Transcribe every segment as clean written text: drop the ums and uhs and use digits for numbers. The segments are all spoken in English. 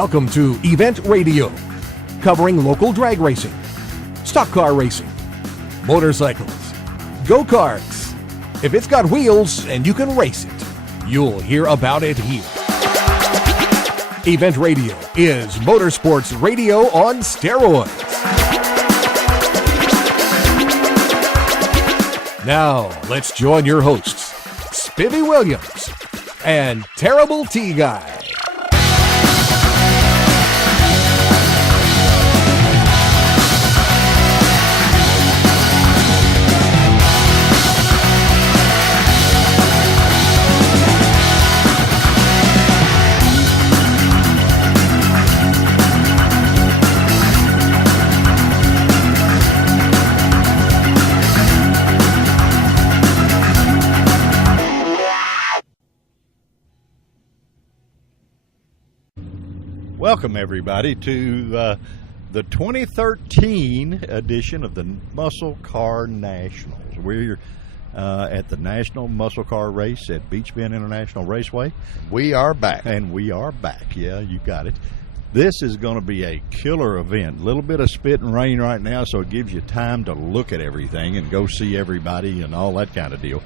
Welcome to Event Radio, covering local drag racing, stock car racing, motorcycles, go-karts. If it's got wheels and you can race it, you'll hear about it here. Event Radio is motorsports radio on steroids. Now, let's join your hosts, Spivvy Williams and Terrible T-Guy. Welcome, everybody, to the 2013 edition of the Muscle Car Nationals. We're at the National Muscle Car Race at Beach Bend International Raceway. We are back. And we are back. Yeah, you got it. This is going to be a killer event. A little bit of spit and rain right now, so it gives you time to look at everything and go see everybody and all that kind of deal.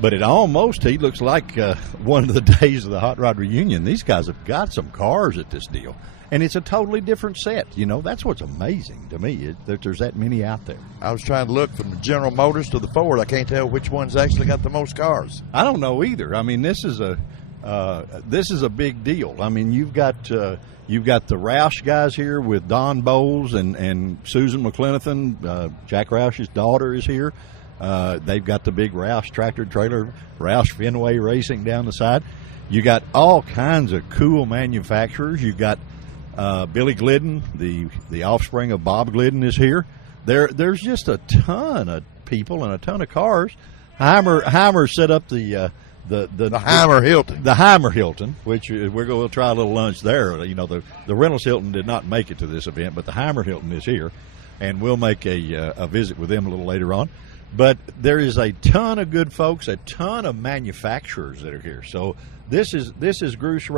But it almost, he looks like one of the days of the Hot Rod Reunion. These guys have got some cars at this deal. And it's a totally different set. You know, that's what's amazing to me, that there's that many out there. I was trying to look from the General Motors to the Ford. I can't tell which one's actually got the most cars. I don't know either. I mean, this is a big deal. I mean, you've got the Roush guys here with Don Bowles and Susan McClenathan. Jack Roush's daughter is here. They've got the big Roush tractor trailer, Roush Fenway Racing down the side. You got all kinds of cool manufacturers. You got Billy Glidden, the offspring of Bob Glidden, is here. There's just a ton of people and a ton of cars. Heimer set up the Heimer Hilton. The Heimer Hilton, which we'll try a little lunch there. You know, the Reynolds Hilton did not make it to this event, but the Heimer Hilton is here, and we'll make a visit with them a little later on. But there is a ton of good folks, a ton of manufacturers that are here. So this is grassroots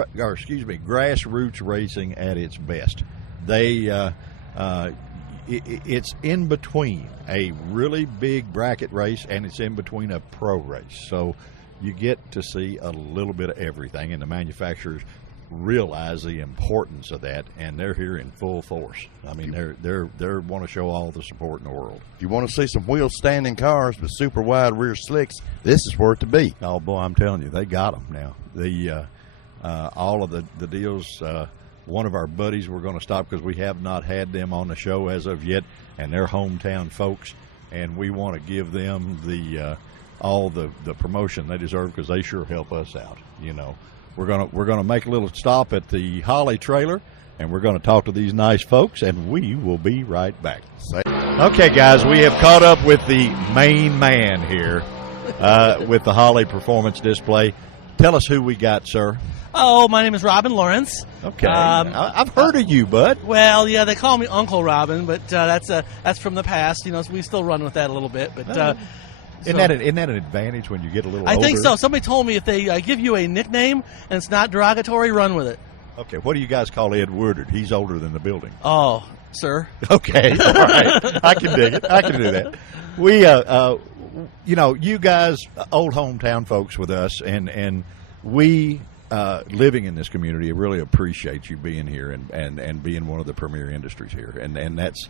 racing at its best. It's in between a really big bracket race and it's in between a pro race. So you get to see a little bit of everything, and the manufacturers realize the importance of that, and they're here in full force. I mean, they want to show all the support in the world. If you want to see some wheel-standing cars with super wide rear slicks, this is where it to be. Oh boy, I'm telling you, they got them now. All of the deals. One of our buddies we're going to stop because we have not had them on the show as of yet, and they're hometown folks, and we want to give them all the promotion they deserve because they sure help us out. You know. We're gonna make a little stop at the Holly trailer, and we're going to talk to these nice folks, and we will be right back. Okay, guys, we have caught up with the main man here with the Holly Performance Display. Tell us who we got, sir. Oh, my name is Robin Lawrence. Okay, I've heard of you, bud. Well, yeah, they call me Uncle Robin, but that's from the past. You know, so we still run with that a little bit, but. Isn't that an advantage when you get a little older? I think so. Somebody told me if they give you a nickname and it's not derogatory, run with it. Okay, what do you guys call Ed Woodard? He's older than the building. Oh, sir. Okay, all right. I can dig it. I can do that. We, you guys, old hometown folks with us, and we, living in this community, really appreciate you being here and being one of the premier industries here. And that's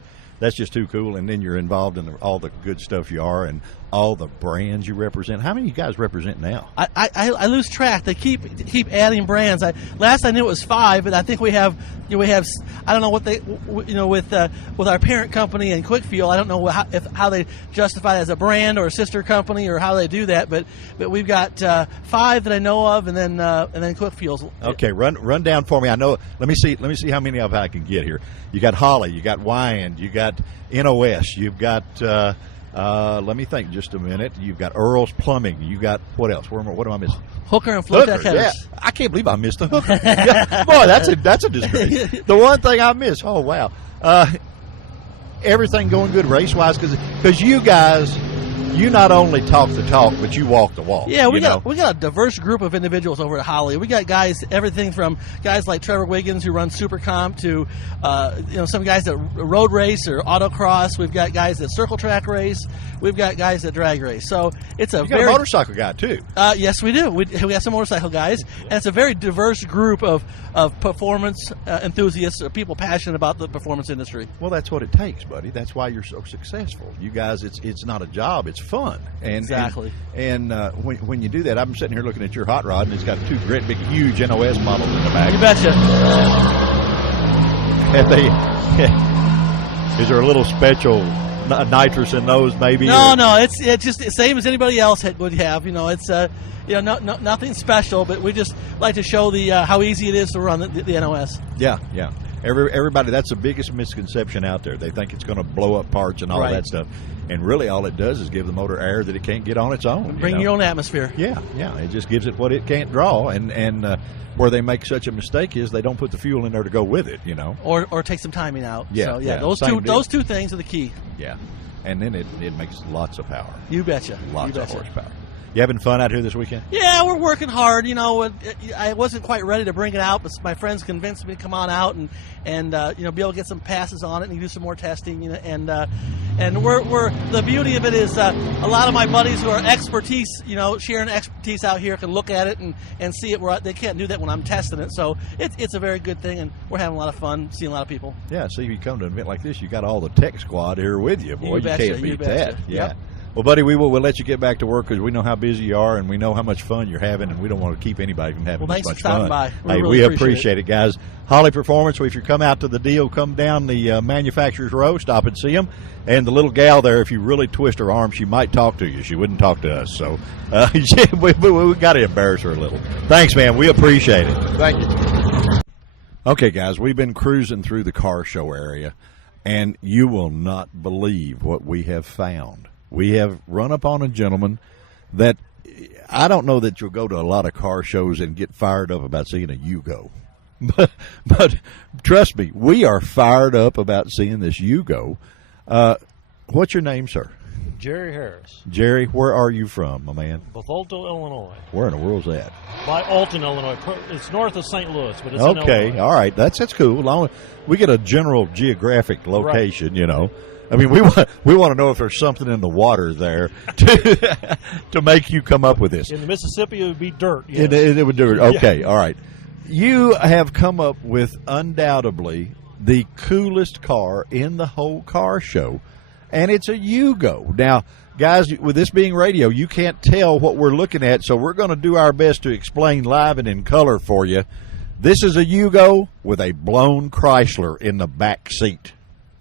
just too cool. And then you're involved in all the good stuff you are and all the brands you represent. How many you guys represent now? I lose track. They keep adding brands. Last I knew it was 5, but I think we have I don't know what they with our parent company and Quick Fuel. I don't know how they justify it as a brand or a sister company or how they do that. But we've got 5 that I know of, and then Quick Fuel's. Okay, run down for me. I know. Let me see how many of I can get here. You got Holly, you got Wyand, you got NOS, you've got. Let me think just a minute. You've got Earl's Plumbing. You got what else? What am I missing? Hooker and Float Deck Headers. Yeah. I can't believe I missed the Hooker. Yeah. Boy, that's a disgrace. The one thing I missed. Oh wow. Everything going good race wise because you guys you not only talk the talk, but you walk the walk. Yeah, we got a diverse group of individuals over at Holly. We got guys, everything from guys like Trevor Wiggins who runs Super Comp to some guys that road race or autocross. We've got guys that circle track race. We've got guys that drag race. So it's a you got a motorcycle guy too. Yes, we do. We got some motorcycle guys, and it's a very diverse group of performance enthusiasts, or people passionate about the performance industry. Well, that's what it takes, buddy. That's why you're so successful. You guys, it's not a job; it's fun. Exactly. And when you do that, I'm sitting here looking at your hot rod, and it's got two great big, huge NOS models in the back. You betcha. Is there a little special nitrous in those, maybe? No. It's just the same as anybody else would have. It's nothing special, but we just like to show the how easy it is to run the NOS. Yeah. Everybody, that's the biggest misconception out there. They think it's going to blow up parts and all of that stuff. And really all it does is give the motor air that it can't get on its own. Bring your own atmosphere. Yeah. It just gives it what it can't draw. And where they make such a mistake is they don't put the fuel in there to go with it, Or take some timing out. Yeah. So those two things are the key. Yeah. And then it makes lots of power. You betcha. Lots of horsepower. You having fun out here this weekend? Yeah, we're working hard. I wasn't quite ready to bring it out, but my friends convinced me to come on out and be able to get some passes on it and do some more testing. And we're the beauty of it is a lot of my buddies who are expertise, sharing expertise out here can look at it and see it where they can't do that when I'm testing it. So it's a very good thing, and we're having a lot of fun seeing a lot of people. Yeah, so you come to an event like this, you got all the tech squad here with you. Boy, you can't beat that. Yeah. Yep. Well, buddy, we'll let you get back to work because we know how busy you are and we know how much fun you're having, and we don't want to keep anybody from having this much fun. Thanks for stopping by. Hey, really we appreciate it, guys. Holly Performance, if you come out to the deal, come down the Manufacturer's Row, stop and see them. And the little gal there, if you really twist her arm, she might talk to you. She wouldn't talk to us. So we got to embarrass her a little. Thanks, man. We appreciate it. Thank you. Okay, guys, we've been cruising through the car show area, and you will not believe what we have found. We have run upon a gentleman that I don't know that you'll go to a lot of car shows and get fired up about seeing a Yugo. But trust me, we are fired up about seeing this Yugo. What's your name, sir? Jerry Harris. Jerry, where are you from, my man? Bethalto, Illinois. Where in the world's that? By Alton, Illinois. It's north of St. Louis, but it's in Illinois. All right. That's cool. We get a general geographic location, I mean, we want to know if there's something in the water there to make you come up with this. In the Mississippi, it would be dirt. Yes. It would dirt. Okay, Yeah. All right. You have come up with undoubtedly the coolest car in the whole car show, and it's a Yugo. Now, guys, with this being radio, you can't tell what we're looking at, so we're going to do our best to explain live and in color for you. This is a Yugo with a blown Chrysler in the back seat.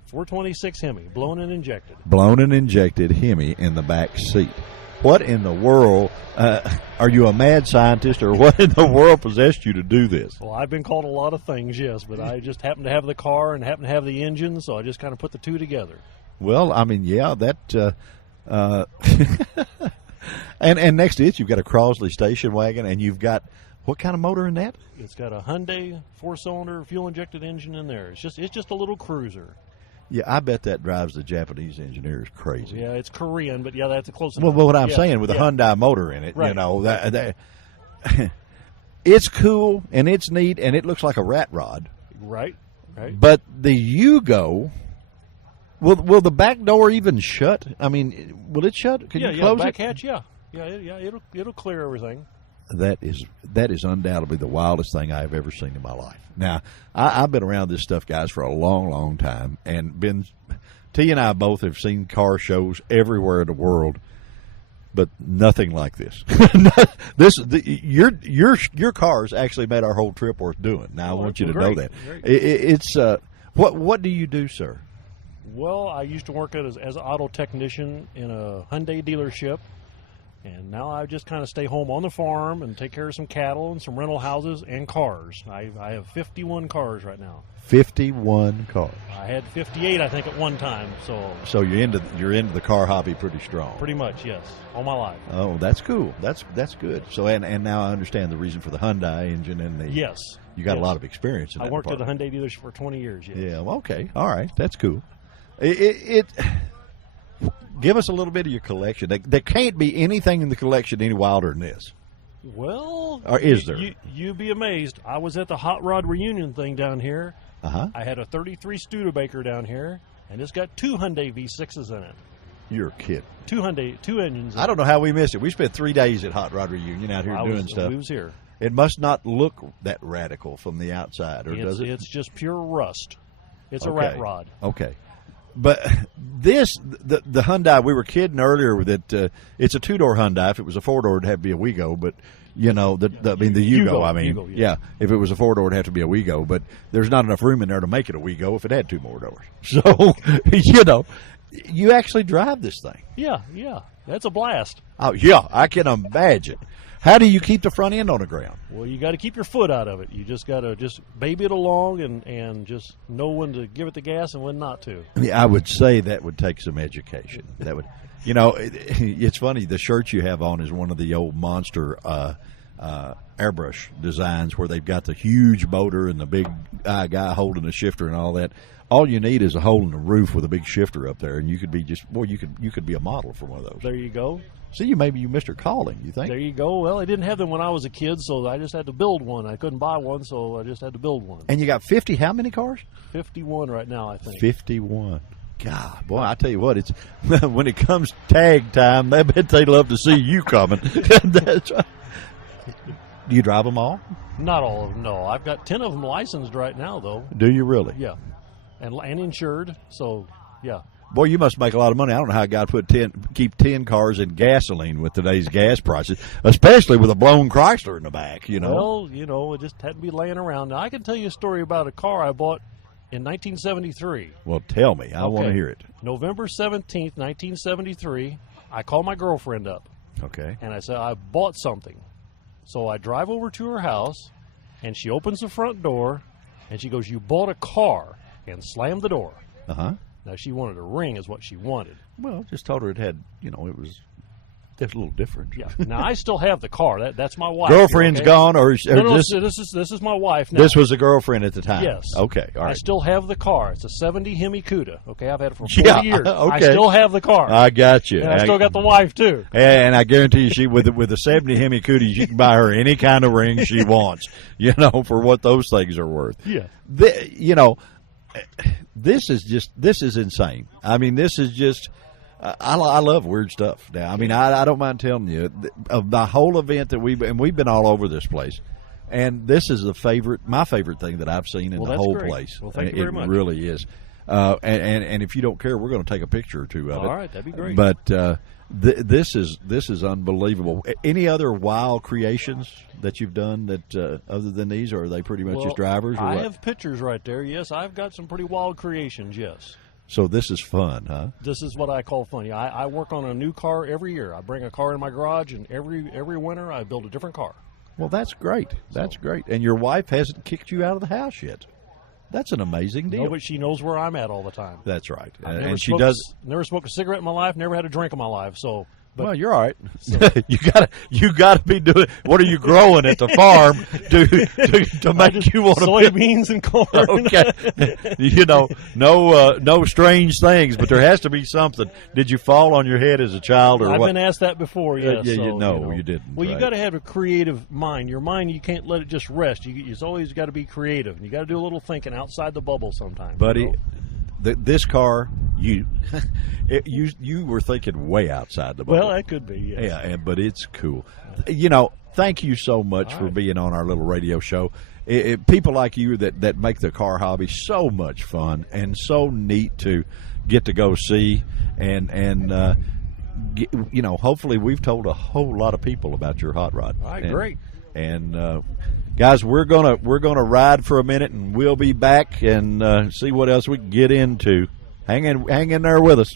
426 Hemi, blown and injected. Blown and injected Hemi in the back seat. What in the world? Are you a mad scientist, or what in the world possessed you to do this? Well, I've been called a lot of things, yes, but I just happen to have the car and happen to have the engine, so I just kind of put the two together. Well, I mean, yeah, that. And next to it, you've got a Crosley station wagon, and you've got what kind of motor in that? It's got a Hyundai 4-cylinder fuel-injected engine in there. It's just a little cruiser. Yeah, I bet that drives the Japanese engineers crazy. Yeah, it's Korean, but yeah, that's close enough. Well, what I'm saying with a Hyundai motor in it, right. That it's cool and it's neat and it looks like a rat rod. Right. But the Yugo, will the back door even shut? I mean, will it shut? Can you close back it? hatch, yeah, it'll clear everything. That is undoubtedly the wildest thing I have ever seen in my life. Now, I've been around this stuff, guys, for a long, long time, and T and I both have seen car shows everywhere in the world, but nothing like this. Your cars actually made our whole trip worth doing. Now, I want you to know that. It's what do you do, sir? Well, I used to work as an auto technician in a Hyundai dealership. And now I just kind of stay home on the farm and take care of some cattle and some rental houses and cars. I have 51 cars right now. 51 cars. I had 58, I think, at one time. So you're into the car hobby pretty strong. Pretty much, yes, all my life. Oh, that's cool. That's good. So and now I understand the reason for the Hyundai engine and the yes. You got a lot of experience in that. I worked at the Hyundai dealership for 20 years. Yes. Yeah. Well, okay. All right. That's cool. give us a little bit of your collection. There can't be anything in the collection any wilder than this. Well, or is there? You'd be amazed. I was at the Hot Rod reunion thing down here. Uh-huh. I had a 33 Studebaker down here, and it's got 2 Hyundai V6s in it. You're kidding. 2 engines. I don't know how we missed it. We spent 3 days at Hot Rod reunion out here doing stuff. We was here. It must not look that radical from the outside, or does it? It's just pure rust. It's a Okay. rat rod. Okay. But the Hyundai, we were kidding earlier that it's a 2-door Hyundai. If it was a 4-door, it'd have to be a Wego. But, the Yugo, yeah. If it was a 4-door, it'd have to be a Wego. But there's not enough room in there to make it a Wego if it had 2 more doors. So, you actually drive this thing. Yeah. That's a blast. Oh, yeah, I can imagine. How do you keep the front end on the ground? Well, you got to keep your foot out of it. You just got to baby it along and just know when to give it the gas and when not to. Yeah, I would say that would take some education. That would, it's funny. The shirt you have on is one of the old monster airbrush designs where they've got the huge motor and the big guy holding the shifter and all that. All you need is a hole in the roof with a big shifter up there, and you could be you could be a model for one of those. There you go. See, maybe you missed her calling, you think? There you go. Well, I didn't have them when I was a kid, so I just had to build one. I couldn't buy one, so I just had to build one. And you got 50, how many cars? 51 right now, I think. 51. God, boy, I tell you what, it's when it comes tag time, I bet they love to see you coming. That's right. Do you drive them all? Not all of them, no. I've got 10 of them licensed right now, though. Do you really? Yeah. And insured, so, yeah. Boy, you must make a lot of money. I don't know how a guy keep 10 cars in gasoline with today's gas prices, especially with a blown Chrysler in the back, Well, it just had to be laying around. Now, I can tell you a story about a car I bought in 1973. Well, tell me. I want to hear it. November 17th, 1973, I called my girlfriend up. Okay. And I said, I bought something. So I drive over to her house, and she opens the front door, and she goes, "You bought a car," and slammed the door. Uh-huh. Now, she wanted a ring is what she wanted. Well, just told her it had, it was a little different. Yeah. Now, I still have the car. That's my wife. Girlfriend's gone, or No, this is my wife now. This was a girlfriend at the time. Yes. Okay, all right. I still have the car. It's a 70 Hemi Cuda. Okay, I've had it for 40 years. Okay. I still have the car. I got you. And I still got the wife, too. And I guarantee you, with the 70 Hemi Cuda, you can buy her any kind of ring she wants, for what those things are worth. Yeah. This is insane. I mean, this is just, I love weird stuff now. I mean, I don't mind telling you, of the whole event that we've been all over this place, and this is my favorite thing that I've seen in the whole place. Well, thank you very much. It really is. And if you don't care, we're going to take a picture or two of it. All right, that'd be great. But this is unbelievable. Any other wild creations that you've done that other than these, or are they pretty much just drivers? Or I what? have pictures right there. Yes, I've got some pretty wild creations. Yes. So this is fun, huh? This is what I call fun. I work on a new car every year. I bring a car in my garage, and every winter I build a different car. Well, that's great. That's great. And your wife hasn't kicked you out of the house yet. That's an amazing deal. No, but she knows where I'm at all the time. That's right. And she does. Never smoked a cigarette in my life. Never had a drink in my life. So. Well, you're all right. So. you gotta be doing. What are you growing at the farm to make you want to? Soybeans and corn. Okay, no strange things, but there has to be something. Did you fall on your head as a child, or I've what? been asked that before. Yes. You didn't. Well, right. you got to have a creative mind. Your mind, you can't let it just rest. You've always got to be creative, and you got to do a little thinking outside the bubble sometimes. Buddy. This car, you were thinking way outside the bubble. Well, that could be, yes. Yeah, but it's cool. Thank you so much for being on our little radio show. People like you that make the car hobby so much fun and so neat to get to go see, and hopefully we've told a whole lot of people about your hot rod. All right, great. And guys, we're gonna ride for a minute, and we'll be back and see what else we can get into. Hang in there with us.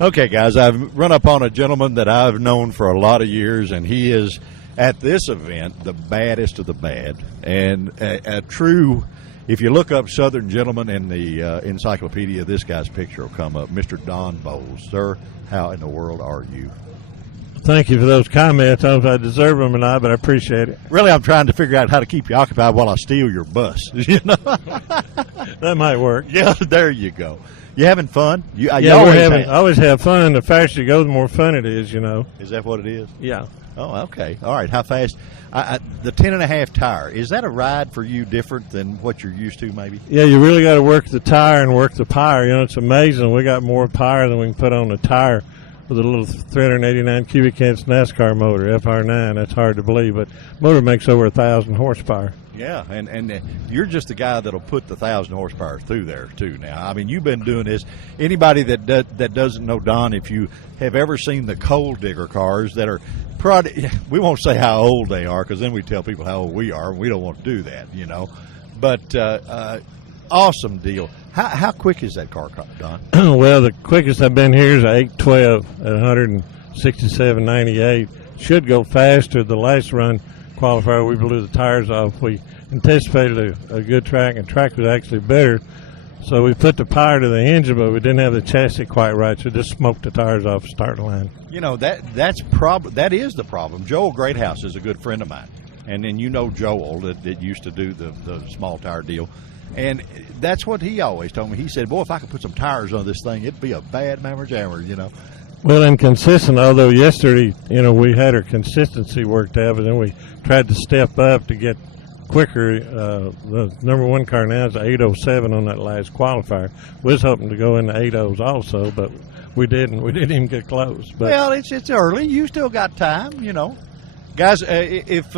Okay, guys, I've run up on a gentleman that I've known for a lot of years, and he is at this event the baddest of the bad, and a true. If you look up Southern Gentleman in the encyclopedia, this guy's picture will come up. Mr. Don Bowles, sir, how in the world are you? Thank you for those comments. I don't know if I deserve them or not, but I appreciate it. Really, I'm trying to figure out how to keep you occupied while I steal your bus. That might work. Yeah, there you go. You having fun? You Yeah, always we're having. have. I always have fun. The faster you go, the more fun it is. Is that what it is? Yeah. Oh, okay. All right. How fast? The 10.5 tire, is that a ride for you different than what you're used to, maybe? Yeah, you really got to work the tire and work the pyre. It's amazing. We got more pyre than we can put on the tire with a little 389 cubic inch NASCAR motor, FR9. That's hard to believe, but motor makes over 1,000 horsepower. Yeah, and you're just the guy that'll put the 1,000 horsepower through there too. Now, I mean, you've been doing this. Anybody that doesn't know Don, if you have ever seen the coal digger cars that are, we won't say how old they are because then we tell people how old we are, and we don't want to do that, But awesome deal. How quick is that car, Don? Well, the quickest I've been here is 812 at 167.98. Should go faster. The last run qualifier, we blew the tires off. We anticipated a good track, and track was actually better. So we put the power to the engine, but we didn't have the chassis quite right, so just smoked the tires off the starting line. That is the problem. Joel Greathouse is a good friend of mine, and then Joel that used to do the small tire deal. And that's what he always told me. He said, boy, if I could put some tires on this thing, it'd be a bad mammer jammer, Well, and consistent, although yesterday, we had our consistency worked out, but then we tried to step up to get quicker. The number one car now is 807 on that last qualifier. We was hoping to go in the 80s also, but we didn't. We didn't even get close. But well, it's early. You still got time, Guys, if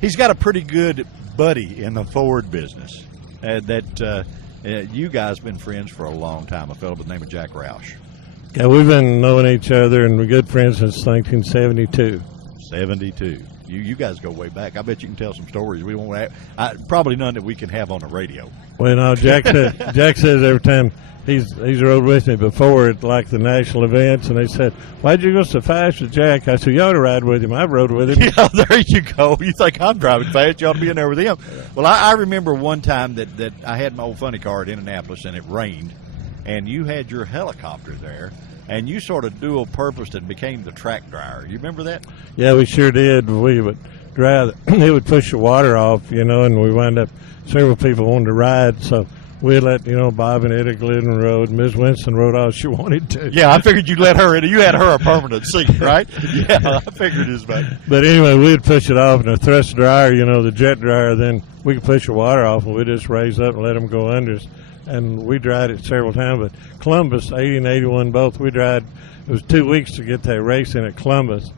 he's got a pretty good buddy in the Ford business you guys been friends for a long time, a fellow by the name of Jack Roush. Yeah, we've been knowing each other and we're good friends since 1972. 72. You guys go way back. I bet you can tell some stories we won't have. Probably none that we can have on the radio. Well, no, Jack says every time he's rode with me before at like the national events, and they said, "Why'd you go so fast with Jack?" I said, "You ought to ride with him. I've rode with him." Yeah, there you go. You think I'm driving fast? You ought to be in there with him. Well, I remember one time that I had my old funny car at Indianapolis, and it rained, and you had your helicopter there. And you sort of dual purposed and became the track dryer. You remember that? Yeah, we sure did. We would drive. It would push the water off, and we wound up. Several people wanted to ride, so we let Bob and Eddie Glidden rode. Ms. Winston rode all she wanted to. Yeah, I figured you'd let her in. You had her a permanent seat, right? Yeah, I figured as much. But anyway, we'd push it off, and the thrust dryer, the jet dryer, then we could push the water off, and we'd just raise up and let them go under us. And we dried it several times. But Columbus, 80 and 81 both, we dried. It was 2 weeks to get that race in at Columbus,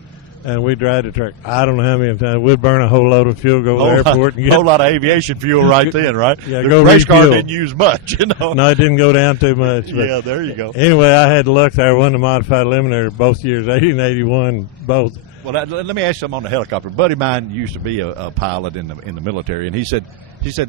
and we dried the track. I don't know how many times. We'd burn a whole load of fuel, go to the airport. And a whole lot of aviation fuel right then, right? Yeah, the go race car refuel. didn't use much, No, it didn't go down too much. Yeah, there you go. Anyway, I had luck there. I won the modified eliminator both years, 80 and 81 both. Well, let me ask you something on the helicopter. A buddy of mine used to be a pilot in the military, and he said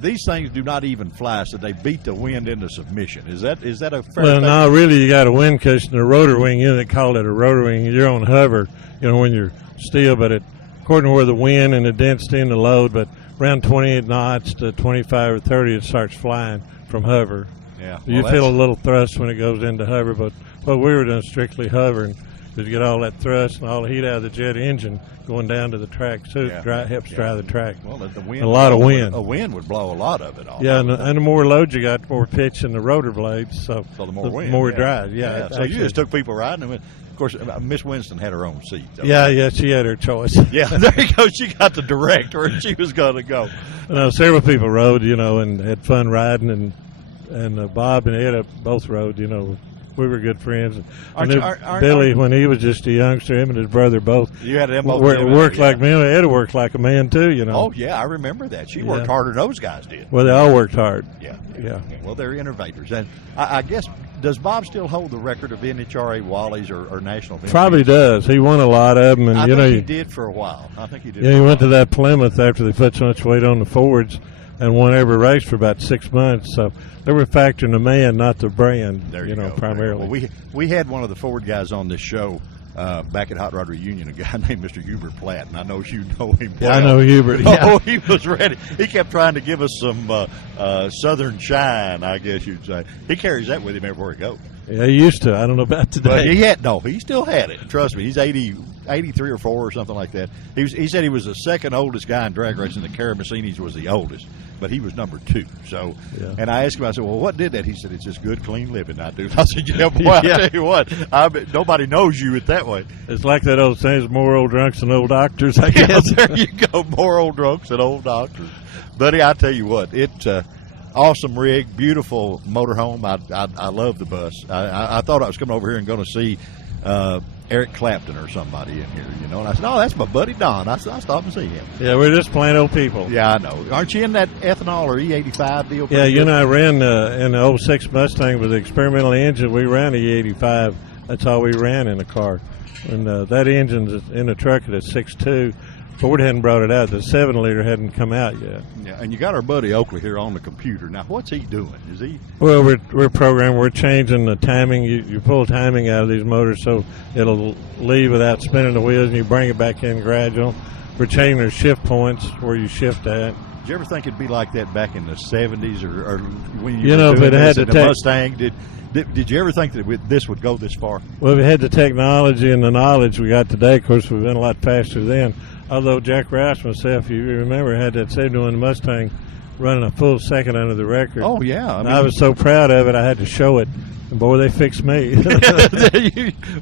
these things do not even fly, so they beat the wind into submission. Is that a fair Well, thing? no, really, you got a wind cushion, a rotor wing. They call it a rotor wing. You're on hover, when you're still, but according to where the wind and the density and the load, but around 28 knots to 25 or 30, it starts flying from hover. Yeah, You feel a little thrust when it goes into hover, but what we were doing strictly hovering. To get all that thrust and all the heat out of the jet engine going down to the track, too. Helps drive the track. Well, the wind, a lot of wind. A wind would blow a lot of it off. Yeah, and the more load you got, the more pitch in the rotor blades, so the more wind. More drive. Yeah. So you just took people riding. Of course, Miss Winston had her own seat. Yeah, she had her choice. Yeah, there you go. She got to direct where she was going to go. Several people rode, and had fun riding, and Bob and Ed both rode, We were good friends. Billy, when he was just a youngster, him and his brother both. You had them both. Worked like men. Ed worked like a man too. Oh yeah, I remember that. She worked harder than those guys did. Well, they all worked hard. Yeah. Well, they're innovators, and I guess does Bob still hold the record of NHRA Wallies or national? Probably does. He won a lot of them, and I think he did for a while. I think he did. Yeah, he went to that Plymouth after they put so much weight on the Fords, and won every race for about 6 months. So they were factoring the man, not the brand. There you go. Primarily. Well, we had one of the Ford guys on this show back at Hot Rod Reunion, a guy named Mr. Hubert Platt, and I know you know him. Yeah, I know Hubert. Yeah. Oh, he was ready. He kept trying to give us some Southern shine, I guess you'd say. He carries that with him everywhere he goes. Yeah, he used to. I don't know about today. But he still had it. Trust me, he's 80. 83 or 4 or something like that. He said he was the second oldest guy in drag racing. The Carabasinis was the oldest, but he was number 2. So, and I asked him, I said, well, what did that? He said, it's just good, clean living, I do. I said, yeah, boy, I tell you what, nobody knows you it that way. It's like that old saying, "There's more old drunks than old doctors." I guess. Yes, there you go, more old drunks than old doctors. Buddy, I tell you what, it's awesome rig, beautiful motorhome. I love the bus. I thought I was coming over here and going to see Eric Clapton or somebody in here, you know. And I said, "Oh, that's my buddy Don." I said, "I'll stop and see him." Yeah, we're just plain old people. Yeah, I know. Aren't you in that ethanol or E85 deal? Yeah, you and I ran in the 06 Mustang with the experimental engine. We ran the E85. That's all we ran in the car. And that engine's in the truck at 6.2. Ford hadn't brought it out. The 7-liter hadn't come out yet. Yeah, and you got our buddy Oakley here on the computer. Now, what's he doing? Is he? Well, we're programming. We're changing the timing. You pull timing out of these motors so it'll leave without spinning the wheels, and you bring it back in gradual. We're changing their shift points where you shift at. Did you ever think it'd be like that back in the 70s or when you were know, doing if it had this in to the take, Mustang? Did you ever think that this would go this far? Well, we had the technology and the knowledge we got today. Of course, we've been a lot faster then. Although Jack Rouse myself, you remember, had that 71 Mustang running a full second under the record. Oh, yeah. I was so proud of it, I had to show it. And boy, they fixed me.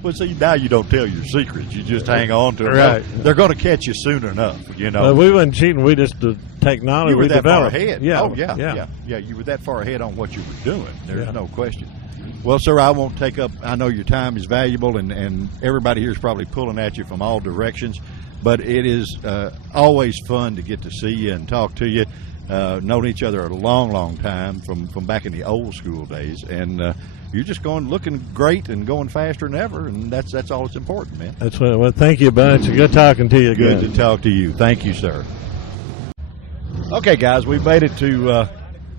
Well, see, now you don't tell your secrets. You just hang on to them. Right. They're going to catch you soon enough, you know. We wasn't cheating. We just, the technology You were we that far developed. ahead. Yeah. Oh, yeah. You were that far ahead on what you were doing. There's Yeah. no question. Well, sir, I won't take up. I know your time is valuable, and everybody here is probably pulling at you from all directions. But it is always fun to get to see you and talk to you. Known each other a long, long time from back in the old school days, and you're just looking great and going faster than ever, and that's all that's important, man. That's what. Well, thank you a bunch. Good talking to you. Good to talk to you. Thank you, sir. Okay, guys, we made it to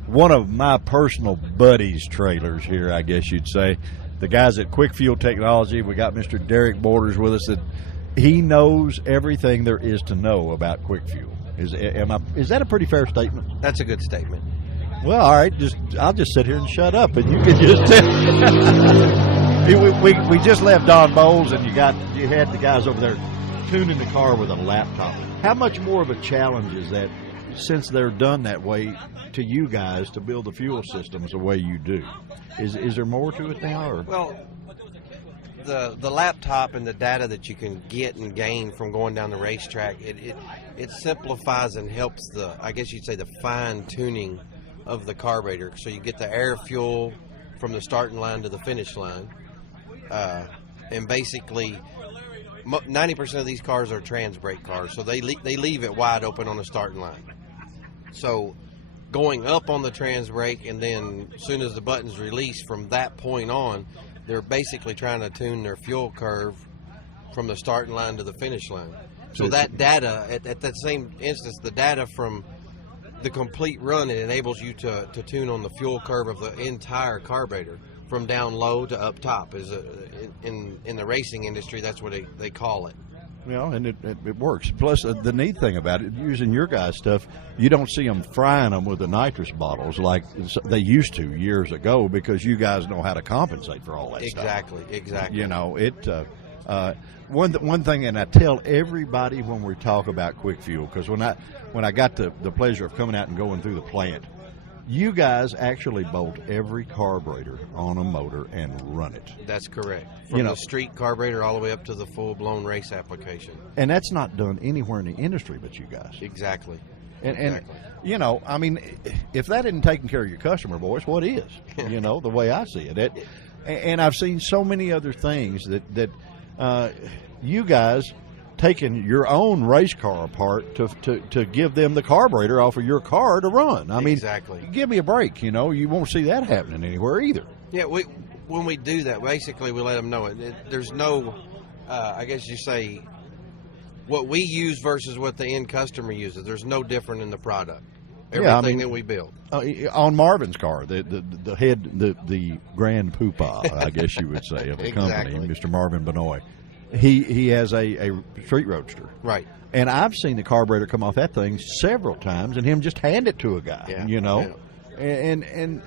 one of my personal buddies' trailers here, I guess you'd say. The guys at Quick Fuel Technology. We got Mr. Derek Borders with us. That he knows everything there is to know about Quick Fuel. Is that a pretty fair statement? That's a good statement. Well, all right. I'll just sit here and shut up, and you can just tell. we just left Don Bowles, and you had the guys over there tuning the car with a laptop. How much more of a challenge is that, since they're done that way, to you guys to build the fuel systems the way you do? Is there more to it now? Or? Well, the laptop and the data that you can get and gain from going down the racetrack, it simplifies and helps I guess you'd say, the fine tuning of the carburetor. So you get the air fuel from the starting line to the finish line, and basically 90% of these cars are trans brake cars, so they leave it wide open on the starting line. So going up on the trans brake, and then as soon as the button's released from that point on, they're basically trying to tune their fuel curve from the starting line to the finish line. So that data, at that same instance, the data from the complete run, it enables you to tune on the fuel curve of the entire carburetor from down low to up top. In the racing industry, that's what they call it. Well, and it works. Plus, the neat thing about it, using your guys' stuff, you don't see them frying them with the nitrous bottles like they used to years ago, because you guys know how to compensate for all that stuff. Exactly. You know, one thing, and I tell everybody when we talk about Quick Fuel, because when I got the pleasure of coming out and going through the plant, you guys actually bolt every carburetor on a motor and run it. That's correct. From the street carburetor all the way up to the full-blown race application. And that's not done anywhere in the industry but you guys. Exactly. And you know, I mean, if that isn't taking care of your customer, boys, what is? You know, the way I see it. And I've seen so many other things that you guys taking your own race car apart to give them the carburetor off of your car to run. I mean, exactly. Give me a break. You know, you won't see that happening anywhere either. Yeah, when we do that, basically we let them know there's no, I guess you say, what we use versus what the end customer uses. There's no different in the product. Everything that we build. On Marvin's car, the head, the grand poobah, I guess you would say, of the company, Mr. Marvin Benoit. He has a street roadster. Right. And I've seen the carburetor come off that thing several times and him just hand it to a guy, you know. Yeah. And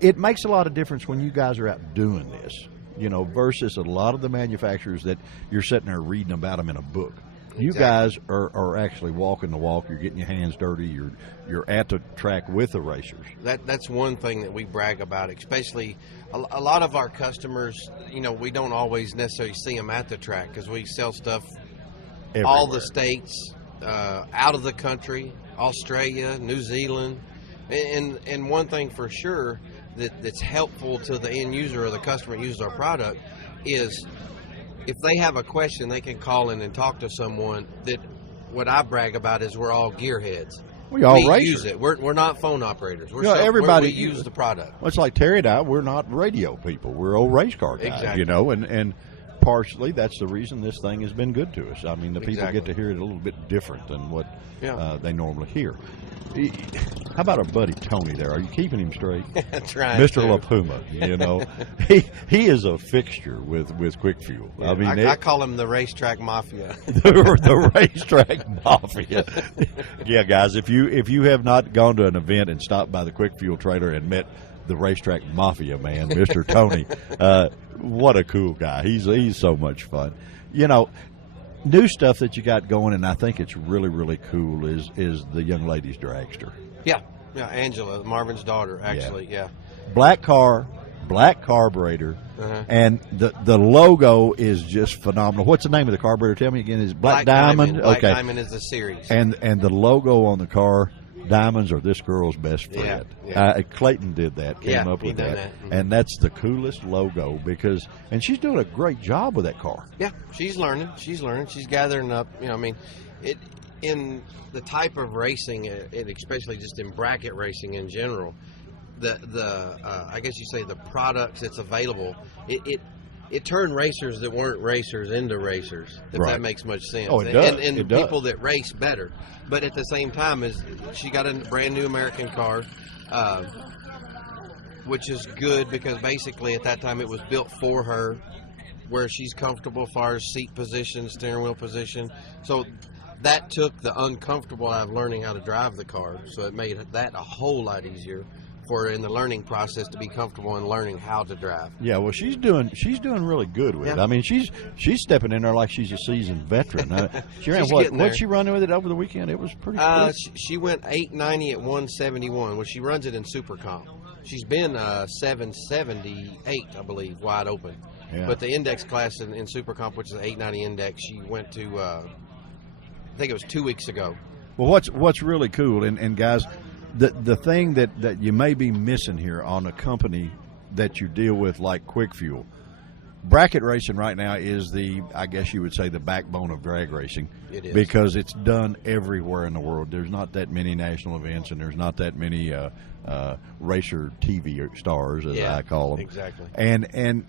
it makes a lot of difference when you guys are out doing this. you know, versus a lot of the manufacturers that you're sitting there reading about them in a book. You guys are actually walking the walk. You're getting your hands dirty. You're at the track with the racers. That's one thing that we brag about, especially a lot of our customers. You know, we don't always necessarily see them at the track because we sell stuff Everywhere. all the states, out of the country, Australia, New Zealand, and one thing for sure that's helpful to the end user or the customer that uses our product is, if they have a question, they can call in and talk to someone. That what I brag about is we're all gearheads. We all racers. use it. We're not phone operators. You know, everybody we use the product. Well, it's like Terry and I. We're not radio people. We're old race car guys. Exactly. You know, and partially that's the reason this thing has been good to us. I mean, the people Exactly. get to hear it a little bit different than what Yeah. they normally hear. How about our buddy Tony there? Are you keeping him straight? Trying Mr. to. La Puma, you know, he is a fixture with Quick Fuel. Yeah, I mean, I call him the racetrack mafia. the racetrack mafia. Yeah, guys, if you have not gone to an event and stopped by the Quick Fuel trailer and met the racetrack mafia man, Mr. Tony, what a cool guy. He's so much fun. You know, new stuff that you got going, and I think it's really, really cool, is the young lady's dragster. Yeah, Angela, Marvin's daughter, actually. Yeah. Black car, black carburetor, and the logo is just phenomenal. What's the name of the carburetor? Tell me again. Is Black Diamond? Black Okay. Diamond is the series. And the logo on the car, diamonds are this girl's best friend. Yeah. Clayton did that, came up he with done that. that. Mhm. And that's the coolest logo and she's doing a great job with that car. Yeah, she's learning. She's gathering up. You know, I mean, in the type of racing, especially just in bracket racing in general, I guess you say the products that's available, it turned racers that weren't racers into racers, if Right. that makes much sense. Oh, it does. And It does. people that race better. But at the same time, she got a brand new American car, which is good because basically at that time it was built for her, where she's comfortable as far as seat position, steering wheel position. So that took the uncomfortable out of learning how to drive the car. So it made that a whole lot easier for her in the learning process to be comfortable in learning how to drive. Yeah, well, she's doing really good with it. Yeah. I mean, she's stepping in there like she's a seasoned veteran. She ran She's what? getting there. What'd she run with it over the weekend? It was pretty quick. She went 890 at 171. Well, she runs it in Super Comp. She's been 778, I believe, wide open. Yeah. But the index class in Super Comp, which is the 890 index, she went to, I think it was 2 weeks ago. Well, what's really cool, and guys, the thing that you may be missing here on a company that you deal with like Quick Fuel, bracket racing right now is I guess you would say, the backbone of drag racing. It is. Because it's done everywhere in the world. There's not that many national events, and there's not that many racer TV stars, as I call them. Exactly. And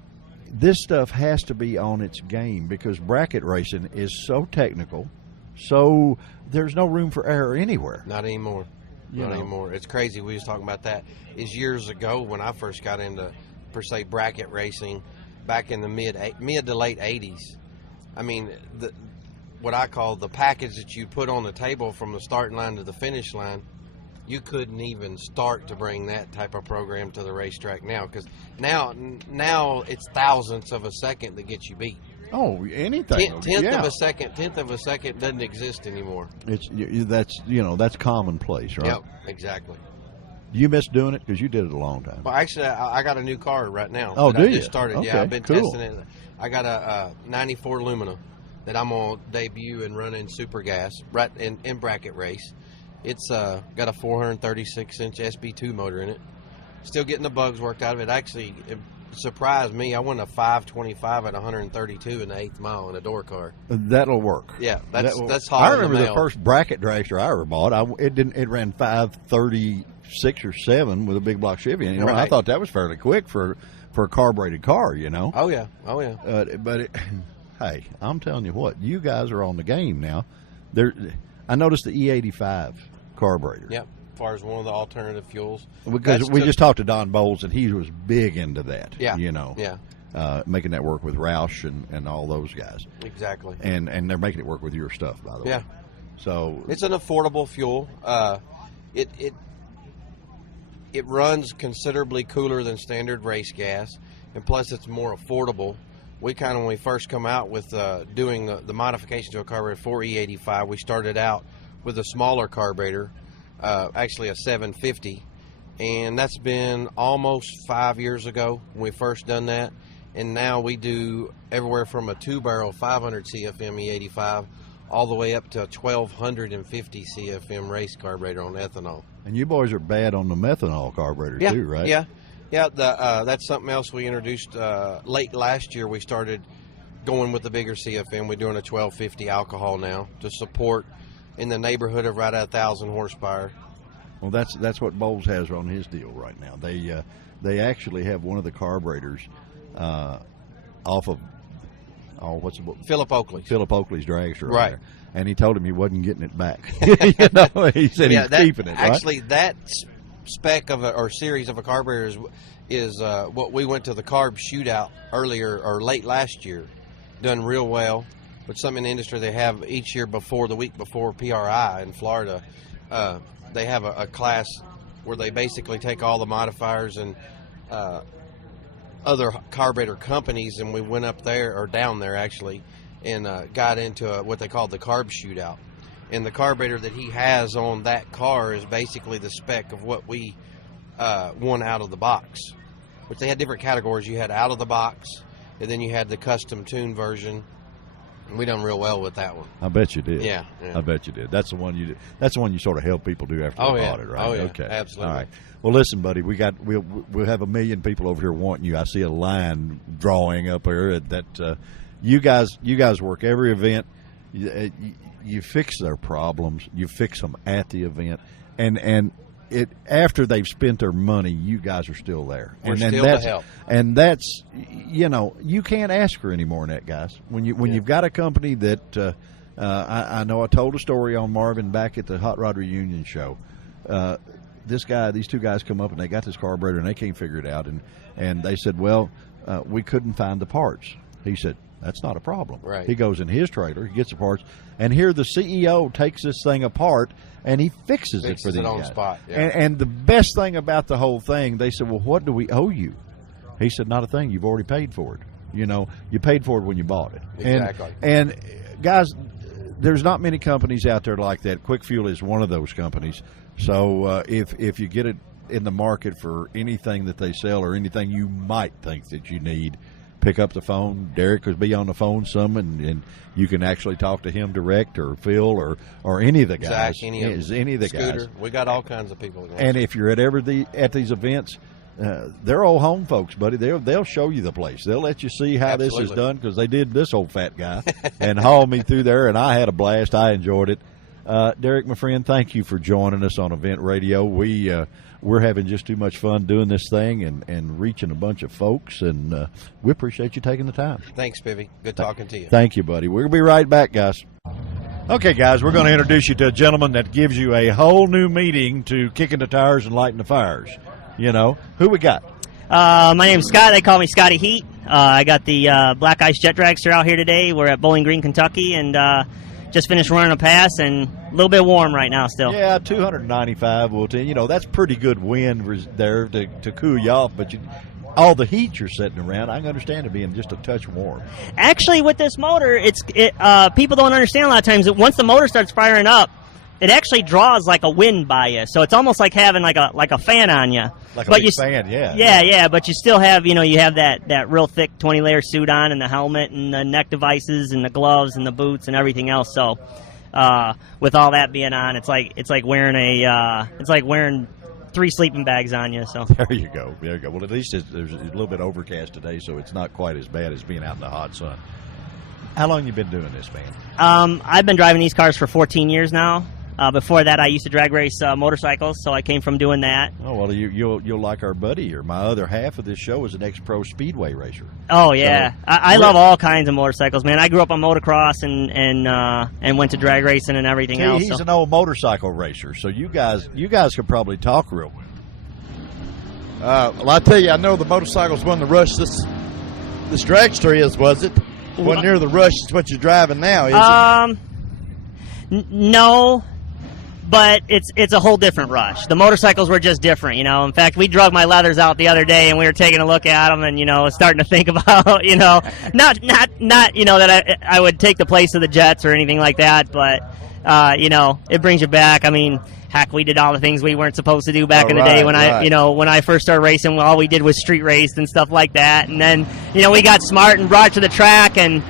this stuff has to be on its game because bracket racing is so technical, so there's no room for error anywhere. Not anymore. Not know. anymore. It's crazy. We was talking about that. Is years ago when I first got into, per se, bracket racing, back in the mid to late 80s. I mean, what I call the package that you put on the table from the starting line to the finish line, you couldn't even start to bring that type of program to the racetrack now, because now it's thousandths of a second that gets you beat. Oh, anything. Tenth of a second doesn't exist anymore. That's commonplace, right? Yep, exactly. Do you miss doing it? Because you did it a long time. Well, actually, I got a new car right now. Oh, that do I just you? started. Okay, Yeah, I've been cool. testing it. I got a 94 Lumina that I'm going to debut and run in super gas right in bracket race. It's got a 436-inch SB2 motor in it. Still getting the bugs worked out of it. Actually, it surprised me. I went a 525 at 132 in the 8th mile in a door car. That'll work. Yeah, that's hot. I remember the first bracket dragster I ever bought. It ran 536 or 7 with a big block Chevy. And, I Right. thought that was fairly quick for a carbureted car. Oh yeah. Hey, I'm telling you what, you guys are on the game now. I noticed the E85 carburetor. Yep. As far as one of the alternative fuels. Because we just talked to Don Bowles, and he was big into that. Yeah. Yeah. Making that work with Roush and all those guys. Exactly. And they're making it work with your stuff, by the way. Yeah. So it's an affordable fuel. It runs considerably cooler than standard race gas. and plus it's more affordable. We kind of, when we first come out with doing the modification to a carburetor for E85, we started out with a smaller carburetor, actually a 750, and that's been almost 5 years ago when we first done that. And now we do everywhere from a 2-barrel 500 CFM E85 all the way up to a 1250 CFM race carburetor on ethanol. And you boys are bad on the methanol carburetor too, right? Yeah. That's something else we introduced late last year. We started going with the bigger CFM. We're doing a 1250 alcohol now to support in the neighborhood of right at 1,000 horsepower. Well, that's what Bowles has on his deal right now. They actually have one of the carburetors off of what's the Philip Oakley's dragster, right? There. And he told him he wasn't getting it back. He said he's keeping it. Actually, right? that spec of or series of a carburetor is what we went to the carb shootout earlier or late last year, done real well. But some in the industry they have each year before the week before PRI in Florida, they have a class where they basically take all the modifiers and other carburetor companies, and we went up there or down there actually, and got into what they call the carb shootout. And the carburetor that he has on that car is basically the spec of what we won out of the box. Which they had different categories. You had out of the box, and then you had the custom tune version. And we done real well with that one. I bet you did. Yeah. I bet you did. That's the one you did. That's the one you sort of help people do after they bought it, right? Oh yeah. Okay. Absolutely. All right. Well, listen, buddy. We'll have 1 million people over here wanting you. I see a line drawing up here that you guys work every event. You fix their problems. You fix them at the event, and it after they've spent their money, you guys are still there. We're still to help. And that's you can't ask for any more than that, guys. When you've got a company that I know I told a story on Marvin back at the Hot Rod Reunion show. These two guys come up and they got this carburetor and they can't figure it out, and they said, well, we couldn't find the parts. He said, that's not a problem. Right. He goes in his trailer, he gets the parts, and here the CEO takes this thing apart and he fixes it for these on guys. Spot. Yeah. And the best thing about the whole thing, they said, well, what do we owe you? He said, not a thing. You've already paid for it. You paid for it when you bought it. Exactly. And guys, there's not many companies out there like that. Quick Fuel is one of those companies. So if you get it in the market for anything that they sell or anything you might think that you need, pick up the phone. Derek will be on the phone some, and you can actually talk to him direct, or Phil, or any of the guys. Zach, any of the guys. We got all kinds of people. And if you're at these events, they're old home folks, buddy. They'll show you the place. They'll let you see how Absolutely. this is done, because they did this old fat guy and hauled me through there, and I had a blast. I enjoyed it. Derek, my friend, thank you for joining us on Event Radio. We're having just too much fun doing this thing and reaching a bunch of folks, and we appreciate you taking the time. Thanks, Spivvy. Good talking to you. Thank you, buddy. We'll be right back, guys. Okay, guys, we're going to introduce you to a gentleman that gives you a whole new meaning to kicking the tires and lighting the fires. Who we got? My name's Scott. They call me Scotty Heat. I got the Black Ice Jet Dragster out here today. We're at Bowling Green, Kentucky, and just finished running a pass, and a little bit warm right now still. Yeah, 295. That's pretty good wind there to cool you off, but all the heat you're sitting around, I can understand it being just a touch warm. Actually, with this motor, people don't understand a lot of times that once the motor starts firing up, it actually draws like a wind by you, so it's almost like having like a fan on you. Like a big fan, yeah. Yeah, but you still have, you have that real thick 20-layer suit on, and the helmet, and the neck devices, and the gloves, and the boots, and everything else. So, with all that being on, it's like wearing 3 sleeping bags on you. So there you go. Well, at least there's a little bit overcast today, so it's not quite as bad as being out in the hot sun. How long you been doing this, man? I've been driving these cars for 14 years now. Before that, I used to drag race motorcycles, so I came from doing that. Oh, well, you'll like our buddy here. My other half of this show is an ex-pro speedway racer. Oh, yeah. So, I love all kinds of motorcycles, man. I grew up on motocross and went to drag racing and everything else. He's an old motorcycle racer, so you guys could probably talk real well. Well, I tell you, I know the motorcycles wasn't the rush this dragster is, was it? Wasn't near the rush is what you're driving now, is it? No. but it's a whole different rush. The motorcycles were just different, In fact, we drug my leathers out the other day, and we were taking a look at them, and starting to think about, not that I would take the place of the Jets or anything like that, but it brings you back. I mean, heck, we did all the things we weren't supposed to do back in the day when when I first started racing. All we did was street race and stuff like that, and then we got smart and brought it to the track, and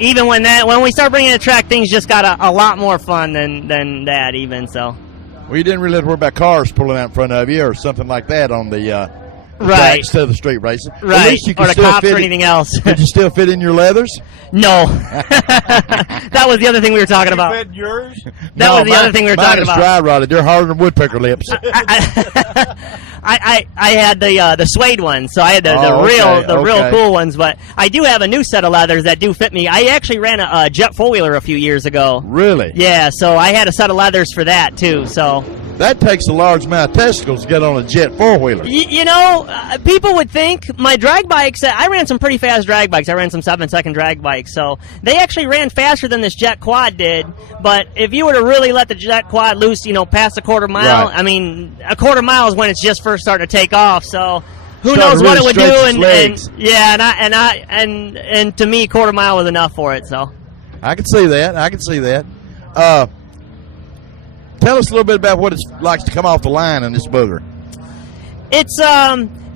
even when we started bringing it to the track, things just got a lot more fun than that even. So, well, you didn't really have to worry about cars pulling out in front of you or something like that on the right track instead of the street racing, right? At least you or the still cops fit or anything else. Did you still fit in your leathers? No, that was the other thing we were talking about. Fit yours? That was the other thing we were talking about. Mine is dry rotted. They're harder than woodpecker lips. I had the suede ones, so I had the real cool ones. But I do have a new set of leathers that do fit me. I actually ran a Jet 4-wheeler a few years ago. Really? Yeah, so I had a set of leathers for that too. So that takes a large amount of testicles to get on a Jet 4-wheeler. People would think my drag bikes. I ran some pretty fast drag bikes. I ran some 7-second drag bikes, so they actually ran faster than this Jet quad did. But if you were to really let the Jet quad loose, past a quarter mile, right. I mean, a quarter mile is when it's just first starting to take off. So who Starting knows to what really it would do? stretch its legs. And to me, quarter mile was enough for it. So I can see that. Tell us a little bit about what it's like to come off the line in this booger.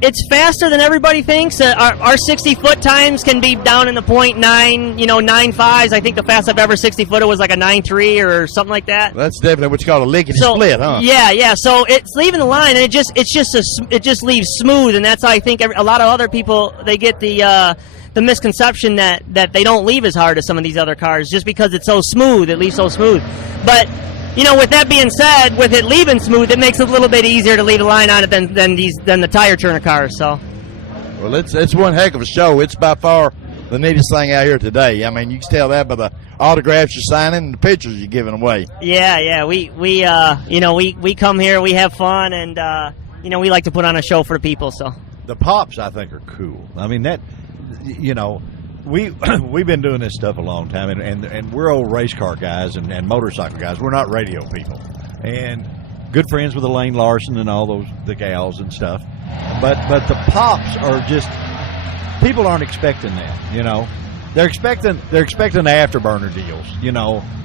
It's faster than everybody thinks. Our 60-foot times can be down in the 0.9, 9.5s. I think the fastest I've ever 60-footed was like a 9.3 or something like that. That's definitely what you call a lickety split, huh? Yeah. So it's leaving the line, and it just leaves smooth, and that's how I think a lot of other people, they get the misconception that they don't leave as hard as some of these other cars just because it's so smooth. It leaves so smooth, but. With that being said, with it leaving smooth, it makes it a little bit easier to leave a line on it than the tire turner cars. So, well, it's one heck of a show. It's by far the neatest thing out here today. I mean, you can tell that by the autographs you're signing and the pictures you're giving away. Yeah. We come here, we have fun, and we like to put on a show for the people. So The pops, I think, are cool. I mean, that we've been doing this stuff a long time, and we're old race car guys and motorcycle guys. We're not radio people, and good friends with Elaine Larson and all the gals and stuff. But the pops are just, people aren't expecting that. They're expecting the afterburner deals,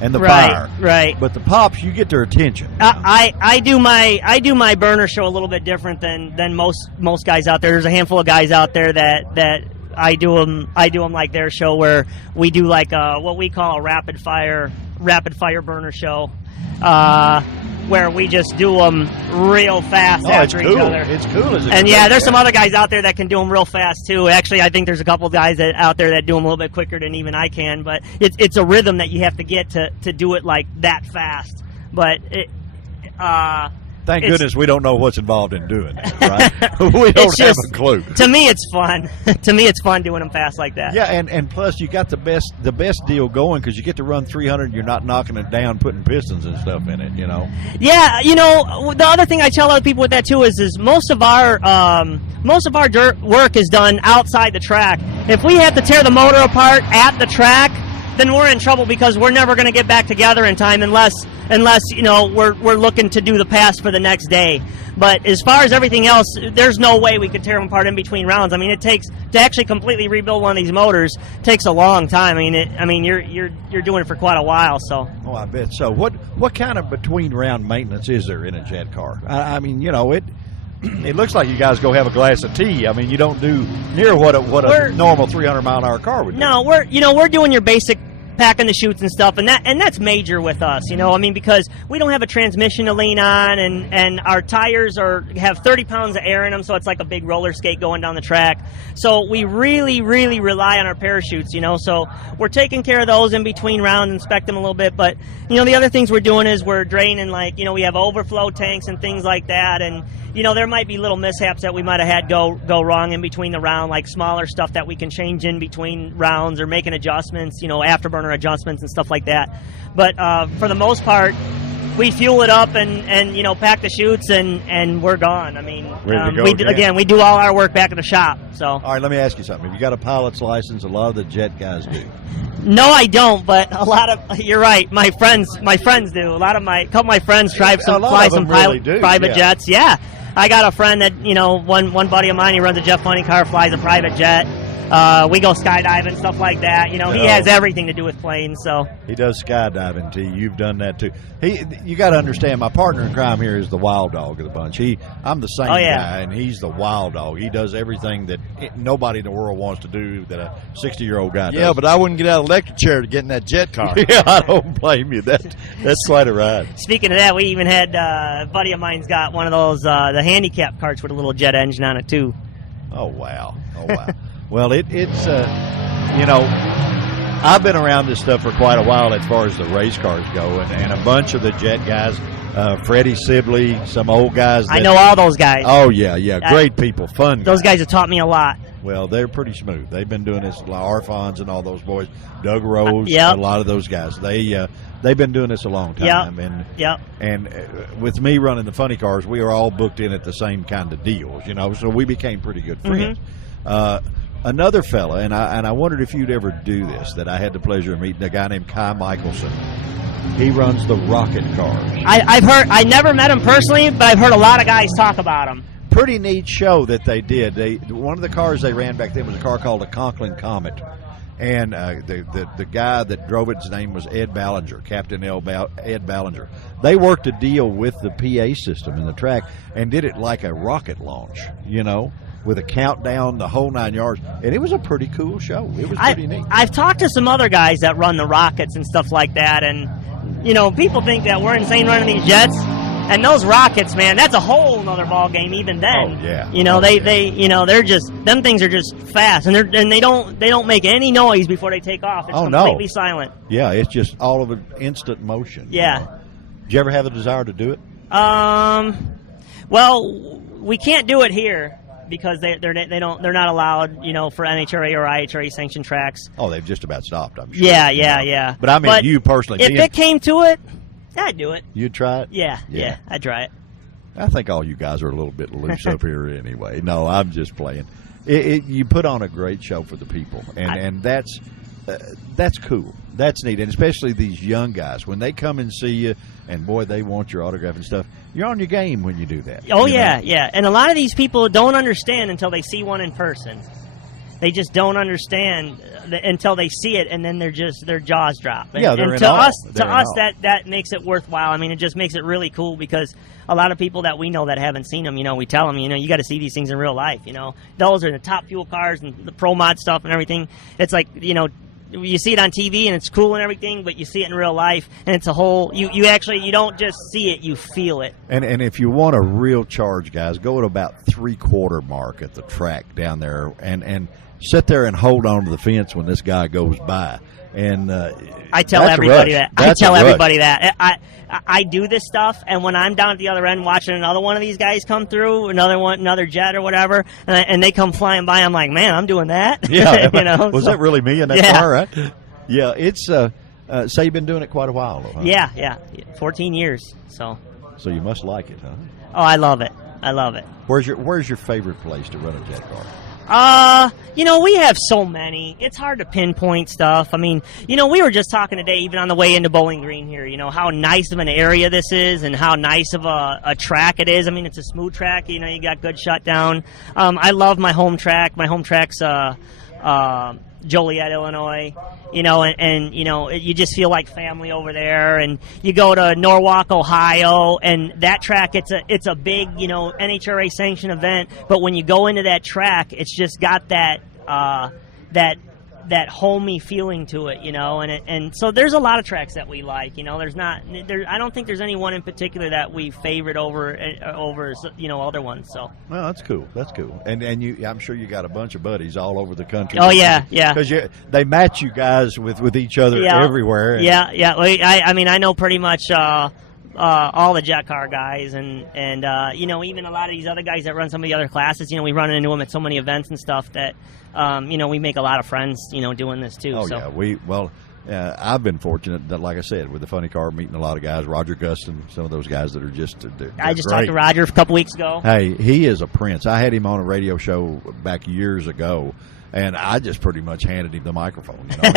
and the fire. Right. But the pops, you get their attention. I do my burner show a little bit different than most guys out there. There's a handful of guys out there that I do them like their show, where we do like what we call a rapid fire burner show, where we just do them real fast after each other. It's cool. And there's some other guys out there that can do them real fast too. Actually, I think there's a couple guys out there that do them a little bit quicker than even I can. But it's a rhythm that you have to get to do it like that fast. But thank goodness we don't know what's involved in doing it, right? We don't have a clue. To me, it's fun. To me, it's fun doing them fast like that. Yeah, and plus you got the best deal going because you get to run 300 and you're not knocking it down, putting pistons and stuff in it, Yeah, the other thing I tell other people with that too is most of our dirt work is done outside the track. If we have to tear the motor apart at the track, then we're in trouble because we're never going to get back together in time unless we're looking to do the pass for the next day. But as far as everything else, there's no way we could tear them apart in between rounds. I mean, it takes to actually completely rebuild one of these motors takes a long time. You're doing it for quite a while. So. Oh, I bet so. What kind of between round maintenance is there in a jet car? It looks like you guys go have a glass of tea. I mean, you don't do near what a normal 300-mile-an-hour car would do. No, we're doing your basic packing the chutes and stuff, and that's major with us, because we don't have a transmission to lean on, and our tires have 30 pounds of air in them, so it's like a big roller skate going down the track. So we really, really rely on our parachutes, so we're taking care of those in between rounds, inspect them a little bit, but, the other things we're doing is we're draining, we have overflow tanks and things like that, and, there might be little mishaps that we might have had go wrong in between the round, like smaller stuff that we can change in between rounds or making adjustments, afterburner adjustments and stuff like that. But for the most part, we fuel it up and you know, pack the chutes and we're gone. I mean, Ready to go we again. we do all our work back at the shop. So All right, let me ask you something. Have you got a pilot's license? A lot of the jet guys do. no, I don't. But a lot of you're right. My friends do. A couple of my friends fly A lot fly of some them really do, private yeah. jets. Yeah, I got a friend that one buddy of mine. He runs a jet funny car, flies a private jet. We go skydiving, stuff like that. He has everything to do with planes. So He does skydiving, T. You've done that too. You got to understand, my partner in crime here is the wild dog of the bunch. I'm the same guy, and he's the wild dog. He does everything that nobody in the world wants to do that a 60-year-old guy does. Yeah, but I wouldn't get out of the electric chair to get in that jet car. Yeah, I don't blame you. That's quite a ride. speaking of that, we even had a buddy of mine's got one of those the handicap carts with a little jet engine on it too. Oh wow! Well, it's I've been around this stuff for quite a while as far as the race cars go, and a bunch of the jet guys, Freddie Sibley, some old guys. I know all those guys. Oh yeah, great people, fun. Those guys have taught me a lot. Well, they're pretty smooth. They've been doing this. Arfons and all those boys, Doug Rose, Yep. a lot of those guys. They've been doing this a long time. And with me running the funny cars, we were all booked in at the same kind of deals, so we became pretty good friends. Another fella, and I wondered if you'd ever do this, that I had the pleasure of meeting a guy named Kai Michelson. He runs the rocket cars. I've heard. I never met him personally, but I've heard a lot of guys talk about him. Pretty neat show that they did. One of the cars they ran back then was a car called the Conklin Comet. And the guy that drove it, his name was Ed Ballinger, Captain Ed Ballinger. They worked a deal with the PA system in the track and did it like a rocket launch, with a countdown, the whole 9 yards. And it was a pretty cool show. It was pretty neat. I've talked to some other guys that run the rockets and stuff like that, and people think that we're insane running these jets. And those rockets, man, that's a whole nother ball game. Even then, Oh, yeah. they're just, them things are just fast, and they don't make any noise before they take off. It's completely silent. Yeah, it's just all of it instant motion. Yeah. Did you ever have a desire to do it? Well, we can't do it here because they're not allowed, for NHRA or IHRA sanctioned tracks. Oh, they've just about stopped, I'm sure. Yeah. But I mean, you personally, if it came to it, I'd do it. you'd try it? Yeah, I'd try it. I think all you guys are a little bit loose up here anyway. No, I'm just playing. You put on a great show for the people, and that's cool. That's neat, and especially these young guys when they come and see you, and boy, they want your autograph and stuff. You're on your game when you do that. Oh yeah. And a lot of these people don't understand until they see one in person. They just don't understand until they see it, and then their jaws drop. And, Yeah, they're and in to awe. us, They're in awe. that makes it worthwhile. I mean, it just makes it really cool because a lot of people that we know that haven't seen them, we tell them, you got to see these things in real life. Those are the top fuel cars and the pro mod stuff and everything. It's like you see it on TV and it's cool and everything, but you see it in real life and it's a whole. You actually you don't just see it, you feel it. And if you want a real charge, guys, go at about 3/4 mark at the track down there, and sit there and hold on to the fence when this guy goes by. And I tell that's a everybody rush. that. That's I tell a rush. everybody that. I do this stuff, and when I'm down at the other end watching another one of these guys come through, another jet or whatever, and they come flying by, I'm like, man, I'm doing that. Yeah, Was that really me in that Yeah. car? Right? Yeah, it's. So you've been doing it quite a while, though, huh? Yeah, 14 years. So So you must like it, huh? Oh, I love it. Where's your favorite place to run a jet car? We have so many. It's hard to pinpoint stuff. I mean, we were just talking today, even on the way into Bowling Green here, how nice of an area this is and how nice of a track it is. I mean, it's a smooth track. You got good shutdown. I love my home track. My home track's Joliet, Illinois. You just feel like family over there. And you go to Norwalk, Ohio, and that track, it's a big, NHRA sanctioned event. But when you go into that track, it's just got that homey feeling to it, and so there's a lot of tracks that we like. I don't think there's any one in particular that we favorite over other ones. So Well, that's cool. And I'm sure you got a bunch of buddies all over the country. Oh, yeah. Because they match you guys with each other everywhere. Yeah. I know pretty much all the jet car guys, and even a lot of these other guys that run some of the other classes. We run into them at so many events and stuff that we make a lot of friends. Doing this too. Oh so. yeah. I've been fortunate that, like I said, with the funny car, meeting a lot of guys, Roger Gustin, some of those guys that are just they're I just great. talked to Roger a couple weeks ago. Hey, he is a prince. I had him on a radio show back years ago, and I just pretty much handed him the microphone. You know?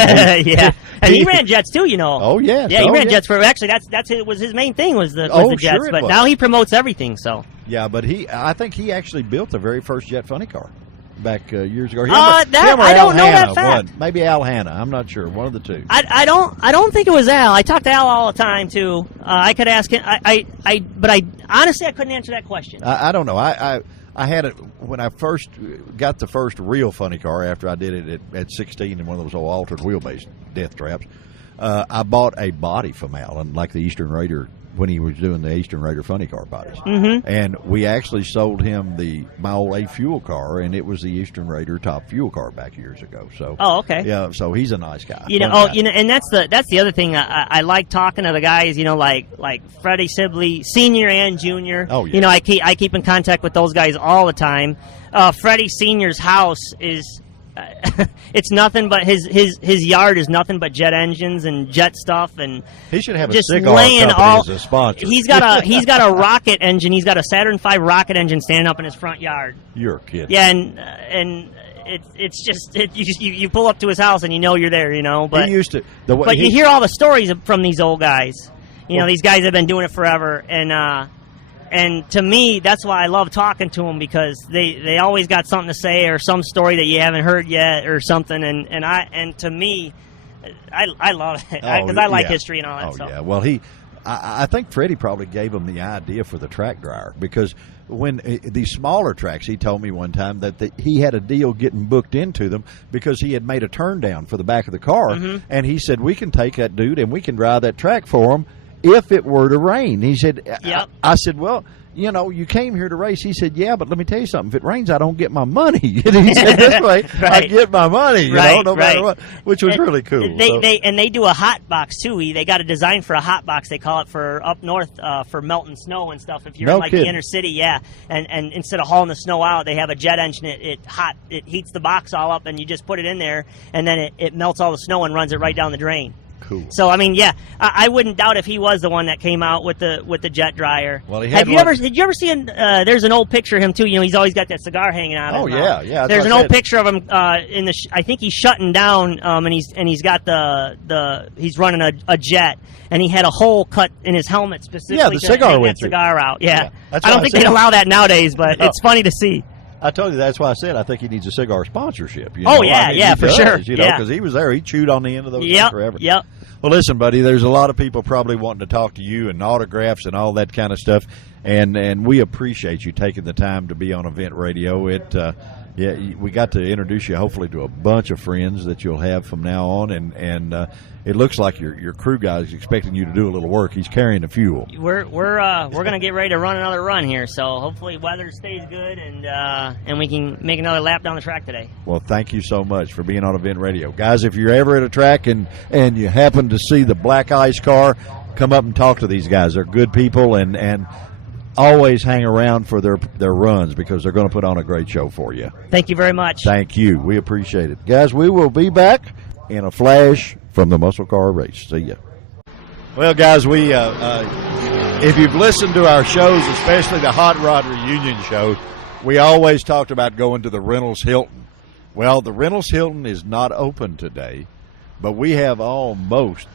Yeah, and he ran jets too. Oh yeah, yeah, he ran jets for. Actually, that's it. Was his main thing was the jets. Sure but was. now he promotes everything. So yeah, but I think he actually built the very first jet funny car back years ago. I don't know that fact. Maybe Al Hanna. I'm not sure. One of the two. I don't think it was Al. I talk to Al all the time too. I could ask him. But I honestly I couldn't answer that question. I don't know. I had it when I first got the first real funny car after I did it at 16 in one of those old altered wheelbase death traps. I bought a body from Alan, like the Eastern Raider, when he was doing the Eastern Raider funny car bodies. Mm-hmm. And we actually sold him my old A fuel car, and it was the Eastern Raider top fuel car back years ago. So okay. Yeah, so he's a nice guy. And that's the other thing. I like talking to the guys, like Freddie Sibley, senior and junior. Oh yeah. I keep in contact with those guys all the time. Freddie Senior's house is. It's nothing but his yard is nothing but jet engines and jet stuff, and he should have just a cigar company as a sponsor. He's got a rocket engine. He's got a Saturn V rocket engine standing up in his front yard. You're kidding. Yeah, and it's just you pull up to his house and you know you're there. But he used to. You hear all the stories from these old guys. These guys have been doing it forever, and to me, that's why I love talking to them, because they always got something to say or some story that you haven't heard yet or something. And to me, I love it because I like history and all that. Oh yeah. Well, I think Freddie probably gave him the idea for the track dryer, because when these smaller tracks, he told me one time that he had a deal getting booked into them because he had made a turn down for the back of the car, and he said, we can take that dude and we can drive that track for him if it were to rain. He said, yep. I said, well, you came here to race. He said, yeah, but let me tell you something. If it rains, I don't get my money. And he said, this way, right. I get my money, no matter what, which was really cool. They do a hot box, too. They got a design for a hot box. They call it for up north for melting snow and stuff. If you're in the inner city, yeah. And instead of hauling the snow out, they have a jet engine. It heats the box all up, and you just put it in there, and then it melts all the snow and runs it right down the drain. Cool. So I wouldn't doubt if he was the one that came out with the jet dryer. Well, did you ever see? There's an old picture of him too. He's always got that cigar hanging out. Oh of his mouth. yeah. There's an old picture of him in the. I think he's shutting down. And he's got he's running a jet, and he had a hole cut in his helmet specifically the cigar to went that cigar out. Yeah. I don't think they'd allow that nowadays, but it's funny to see. I told you that's why I said I think he needs a cigar sponsorship. For sure. Because he was there. He chewed on the end of those forever. Yep. Well, listen, buddy, there's a lot of people probably wanting to talk to you and autographs and all that kind of stuff, and we appreciate you taking the time to be on Event Radio. We got to introduce you hopefully to a bunch of friends that you'll have from now on, and it looks like your crew guy is expecting you to do a little work. He's carrying the fuel. We're gonna get ready to run another run here, so hopefully weather stays good and we can make another lap down the track today. Well, thank you so much for being on Event Radio, guys. If you're ever at a track and you happen to see the Black Ice car, come up and talk to these guys. They're good people and always hang around for their runs, because they're going to put on a great show for you. Thank you very much. Thank you. We appreciate it. Guys, we will be back in a flash from the Muscle Car Race. See ya. Well, guys, we if you've listened to our shows, especially the Hot Rod Reunion show, we always talked about going to the Reynolds Hilton. Well, the Reynolds Hilton is not open today, but we have almost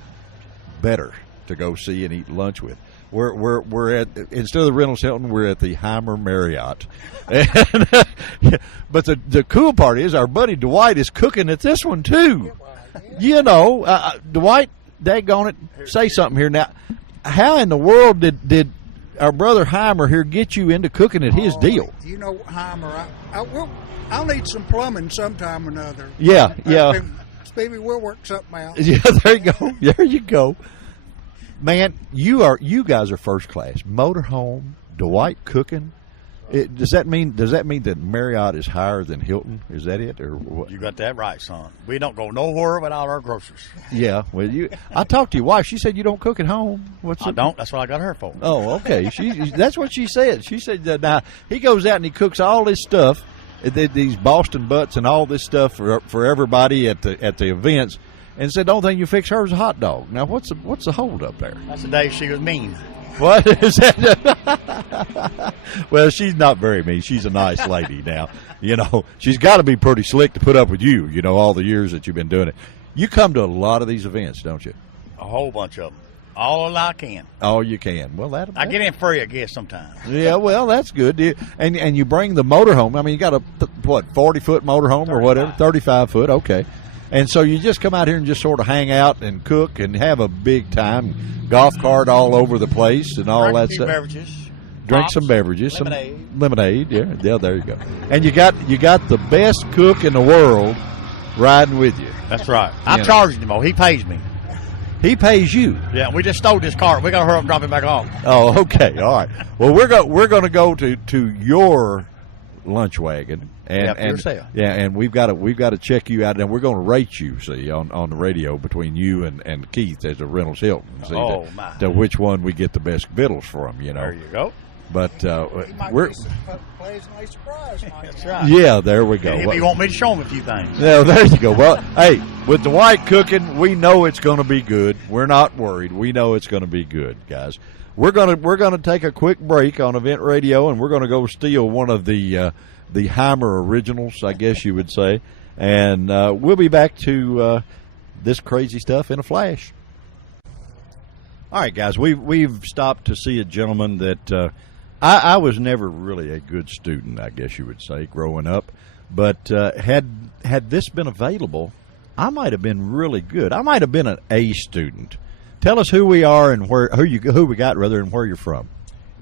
better to go see and eat lunch with. We're at, instead of the Reynolds Hilton, we're at the Heimer Marriott. But the cool part is our buddy Dwight is cooking at this one too. Dwight, daggone it, say something here now. How in the world did our brother Heimer here get you into cooking at his deal? Heimer, I'll need some plumbing sometime or another. Yeah. Maybe we'll work something out. Yeah, there you go. Man, you guys are first class. Motorhome, Dwight cooking. Does that mean that Marriott is higher than Hilton? Is that it, or what? You got that right, son. We don't go nowhere without our groceries. Yeah, well, I talked to your wife. She said you don't cook at home. I don't. That's what I got her for. Oh, okay. That's what she said. She said that now he goes out and he cooks all this stuff, these Boston butts and all this stuff for everybody at the events. and said the only thing you fix her is a hot dog. Now, what's the hold up there? That's the day she was mean. What is that? Well, she's not very mean. She's a nice lady now. You know, she's got to be pretty slick to put up with you, you know, all the years that you've been doing it. You come to a lot of these events, don't you? A whole bunch of them. All I can. All you can. Well, I get in free, I guess, sometimes. Yeah, well, that's good. And you bring the motorhome. I mean, you got a, 40-foot motorhome or whatever? 35-foot, okay. And so you just come out here and just sort of hang out and cook and have a big time. Golf cart all over the place and all that stuff. Beverages. Drink Pops, some beverages. lemonade. Some lemonade, yeah, there you go. And you got the best cook in the world riding with you. That's right. I'm charging him. He pays me. He pays you. Yeah, we just stole this cart. We got to hurry up and drop it back off. Oh, okay, all right. Well, we're going to go to your lunch wagon, and we've got to check you out, and we're going to rate you. See on the radio between you and Keith as a Reynolds Hilton. See to which one we get the best victuals from. You know. There you go. But we're pleasantly surprised. That's right. Yeah, there we go. If you want me to show him a few things. Yeah, there you go. Well, hey, with the white cooking, we know it's going to be good. We're not worried. We know it's going to be good, guys. We're gonna take a quick break on Event Radio, and we're gonna go steal one of the Heimer originals, I guess you would say, and we'll be back to this crazy stuff in a flash. All right, guys, we've stopped to see a gentleman that I was never really a good student, I guess you would say, growing up, but had this been available, I might have been really good. I might have been an A student. Tell us who we are and who we got, rather, and where you're from.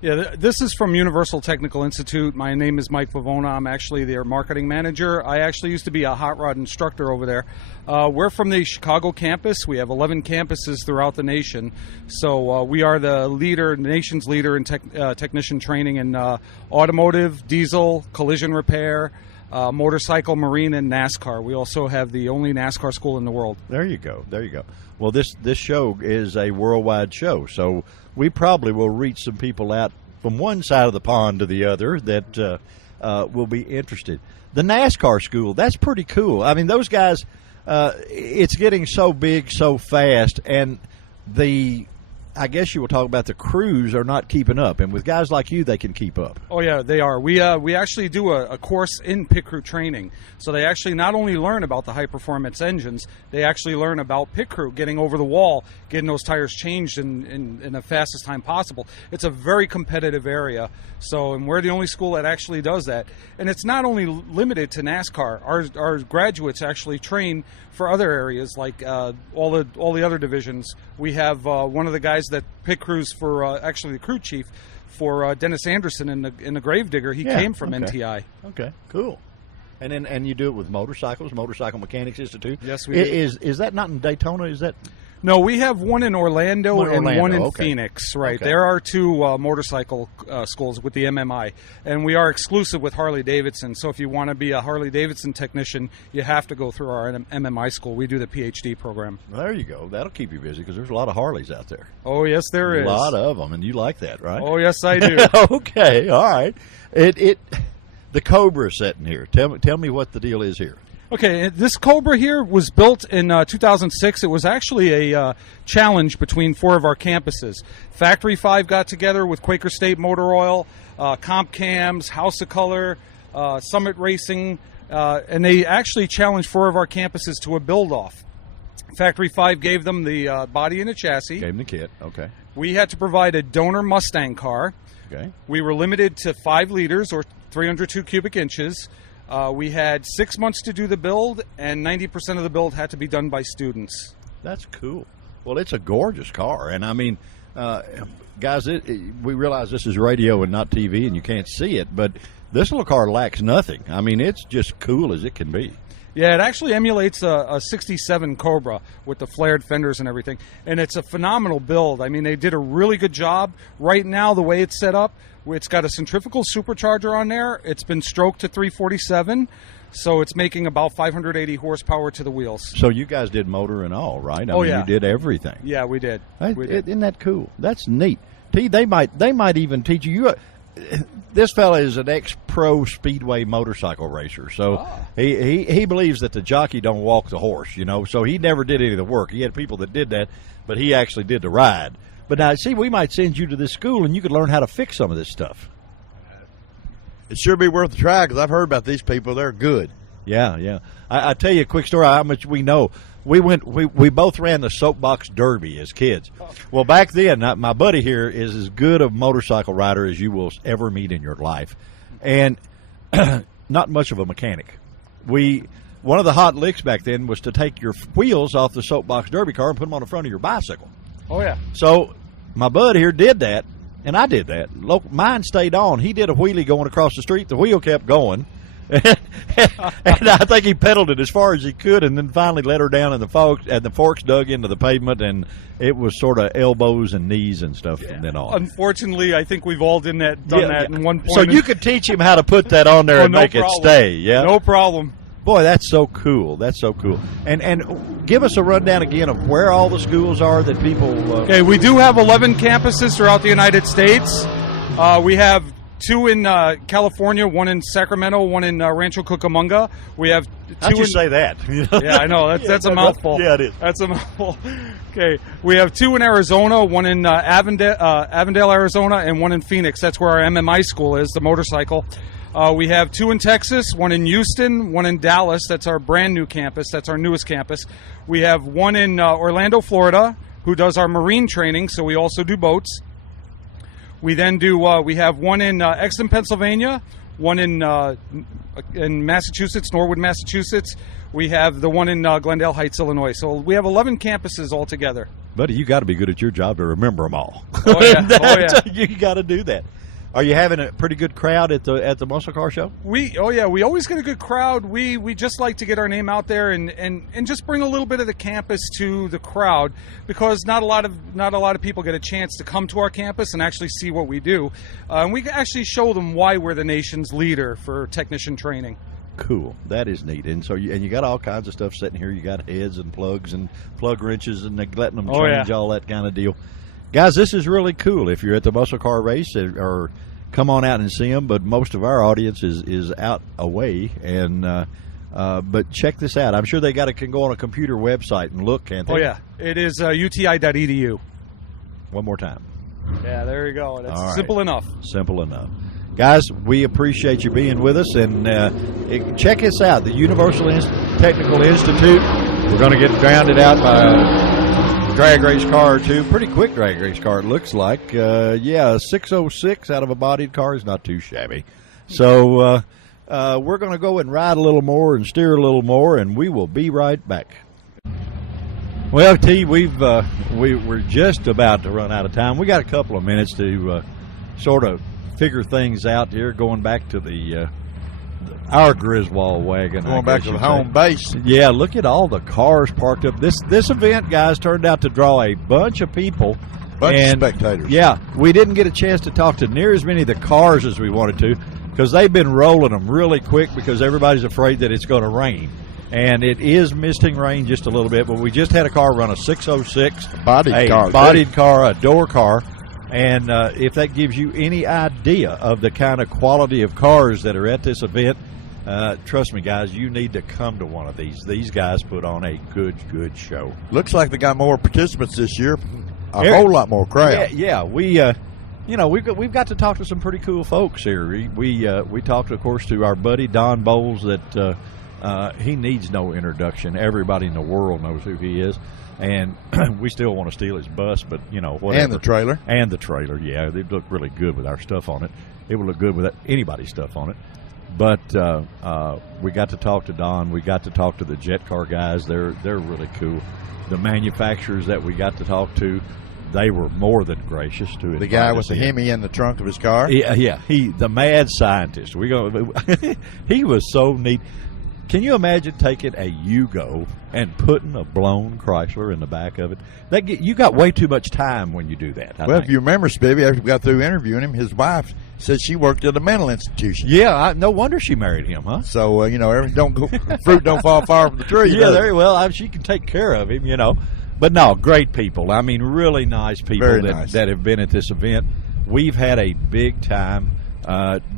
Yeah, this is from Universal Technical Institute. My name is Mike Pavona. I'm actually their marketing manager. I actually used to be a hot rod instructor over there. We're from the Chicago campus. We have 11 campuses throughout the nation. So we are the nation's leader in technician training in automotive, diesel, collision repair, motorcycle, marine, and NASCAR. We also have the only NASCAR school in the world. There you go. Well, this show is a worldwide show, so we probably will reach some people out from one side of the pond to the other that will be interested. The NASCAR school, that's pretty cool. I mean, those guys, it's getting so big so fast, and I guess you will talk about the crews are not keeping up, and with guys like you, they can keep up. Oh yeah, they are. We actually do a course in pit crew training, so they actually not only learn about the high performance engines, they actually learn about pit crew, getting over the wall, getting those tires changed in the fastest time possible. It's a very competitive area, and we're the only school that actually does that. And it's not only limited to NASCAR. Our graduates actually train for other areas like all the other divisions. We have one of the guys that pit crews for actually the crew chief for Dennis Anderson in the Gravedigger. He came from NTI. Okay, cool. And you do it with motorcycles, Motorcycle Mechanics Institute. Yes, we do. Is that not in Daytona? Is that? No, we have one in Orlando and one in Phoenix. Right, okay. There are two motorcycle schools with the MMI, and we are exclusive with Harley Davidson. So if you want to be a Harley Davidson technician, you have to go through our MMI school. We do the PhD program. There you go. That'll keep you busy because there's a lot of Harleys out there. Oh yes, there is a lot of them, and you like that, right? Oh yes, I do. Okay, all right. The Cobra sitting here. Tell me what the deal is here. Okay, this Cobra here was built in 2006. It was actually a challenge between 4 of our campuses. Factory 5 got together with Quaker State Motor Oil, Comp Cams, House of Color, Summit Racing, and they actually challenged 4 of our campuses to a build-off. Factory 5 gave them the body and a chassis. Gave them the kit, okay. We had to provide a donor Mustang car. Okay. We were limited to 5 liters or 302 cubic inches. We had 6 months to do the build, and 90% of the build had to be done by students. That's cool. Well, it's a gorgeous car, and I mean, guys, we realize this is radio and not TV, and you can't see it, but this little car lacks nothing. I mean, it's just cool as it can be. Yeah, it actually emulates a 67 Cobra with the flared fenders and everything, and it's a phenomenal build. I mean, they did a really good job. Right now, the way it's set up, it's got a centrifugal supercharger on there. It's been stroked to 347, so it's making about 580 horsepower to the wheels. So you guys did motor and all, right? I mean, yeah. You did everything. Yeah, we did. Isn't that cool? That's neat. They might even teach you. this fella is an ex-pro speedway motorcycle racer, so he believes that the jockey don't walk the horse, you know. So he never did any of the work. He had people that did that, but he actually did the ride. But now, see, we might send you to this school, and you could learn how to fix some of this stuff. It sure be worth the try because I've heard about these people. They're good. Yeah, yeah. I tell you a quick story how much we know. We both ran the soapbox derby as kids. Well, back then, my buddy here is as good a motorcycle rider as you will ever meet in your life, and not much of a mechanic. One of the hot licks back then was to take your wheels off the soapbox derby car and put them on the front of your bicycle. Oh, yeah. So my bud here did that, and I did that. Mine stayed on. He did a wheelie going across the street. The wheel kept going. And I think he pedaled it as far as he could, and then finally let her down, and the forks dug into the pavement, and it was sort of elbows and knees and stuff from then on. Unfortunately, I think we've all done that in one point. So you could teach him how to put that on there and make it stay. Yeah, no problem. Boy, that's so cool. That's so cool. And give us a rundown again of where all the schools are that people. Okay, we do have 11 campuses throughout the United States. We have 2 in California, 1 in Sacramento, 1 in Rancho Cucamonga. We have 2. How'd you say that? Yeah, I know. That's a mouthful. Yeah, it is. That's a mouthful. Okay, we have 2 in Arizona, 1 in Avondale, Arizona, and 1 in Phoenix. That's where our MMI school is, the motorcycle. We have 2 in Texas, 1 in Houston, 1 in Dallas. That's our brand new campus. That's our newest campus. We have 1 in Orlando, Florida, who does our marine training, so we also do boats. We then do. We have 1 in Exton, Pennsylvania, 1 in Massachusetts, Norwood, Massachusetts. We have the 1 in Glendale Heights, Illinois. So we have 11 campuses altogether. Buddy, you got to be good at your job to remember them all. Oh yeah, You got to do that. Are you having a pretty good crowd at the muscle car show? We always get a good crowd. We just like to get our name out there and just bring a little bit of the campus to the crowd, because not a lot of people get a chance to come to our campus and actually see what we do. And we actually show them why we're the nation's leader for technician training. Cool, that is neat. And so you got all kinds of stuff sitting here. You got heads and plugs and plug wrenches and letting them change all that kind of deal. Guys, this is really cool. If you're at the muscle car race, or come on out and see them. But most of our audience is out away, and but check this out. I'm sure they can go on a computer website and look, can't they? Oh yeah, it is uti.edu. One more time. Yeah, there you go. That's right. Simple enough. Simple enough. Guys, we appreciate you being with us, and check us out, the Universal Technical Institute. We're going to get grounded out by drag race car or two. Pretty quick drag race car, it looks like. A 606 out of a bodied car is not too shabby. So we're going to go and ride a little more and steer a little more, and we will be right back. Well, T, we're just about to run out of time. We got a couple of minutes to sort of figure things out here, going back to our Griswold wagon. Going back to the home base. Yeah, look at all the cars parked up. This event, guys, turned out to draw a bunch of people. Bunch of spectators. Yeah, we didn't get a chance to talk to near as many of the cars as we wanted to, because they've been rolling them really quick because everybody's afraid that it's going to rain. And it is misting rain just a little bit, but we just had a car run a 606. Bodied car, a door car. And if that gives you any idea of the kind of quality of cars that are at this event, trust me, guys, you need to come to one of these. These guys put on a good show. Looks like they got more participants this year. A whole lot more crowd. Yeah. We've got to talk to some pretty cool folks here. We talked, of course, to our buddy Don Bowles. That he needs no introduction. Everybody in the world knows who he is. And we still want to steal his bus, but, whatever. And the trailer. And the trailer, yeah. They look really good with our stuff on it. It would look good with anybody's stuff on it. But we got to talk to Don. We got to talk to the jet car guys. They're really cool. The manufacturers that we got to talk to, they were more than gracious to it. The guy with the Hemi in the trunk of his car? Yeah. The mad scientist. He was so neat. Can you imagine taking a Yugo and putting a blown Chrysler in the back of it? You got way too much time when you do that. I think. If you remember, Spivvy, after we got through interviewing him, his wife said she worked at a mental institution. Yeah, no wonder she married him, huh? So, fruit don't fall far from the tree. Yeah, very well. She can take care of him, But no, great people. I mean, really nice people that have been at this event. We've had a big time.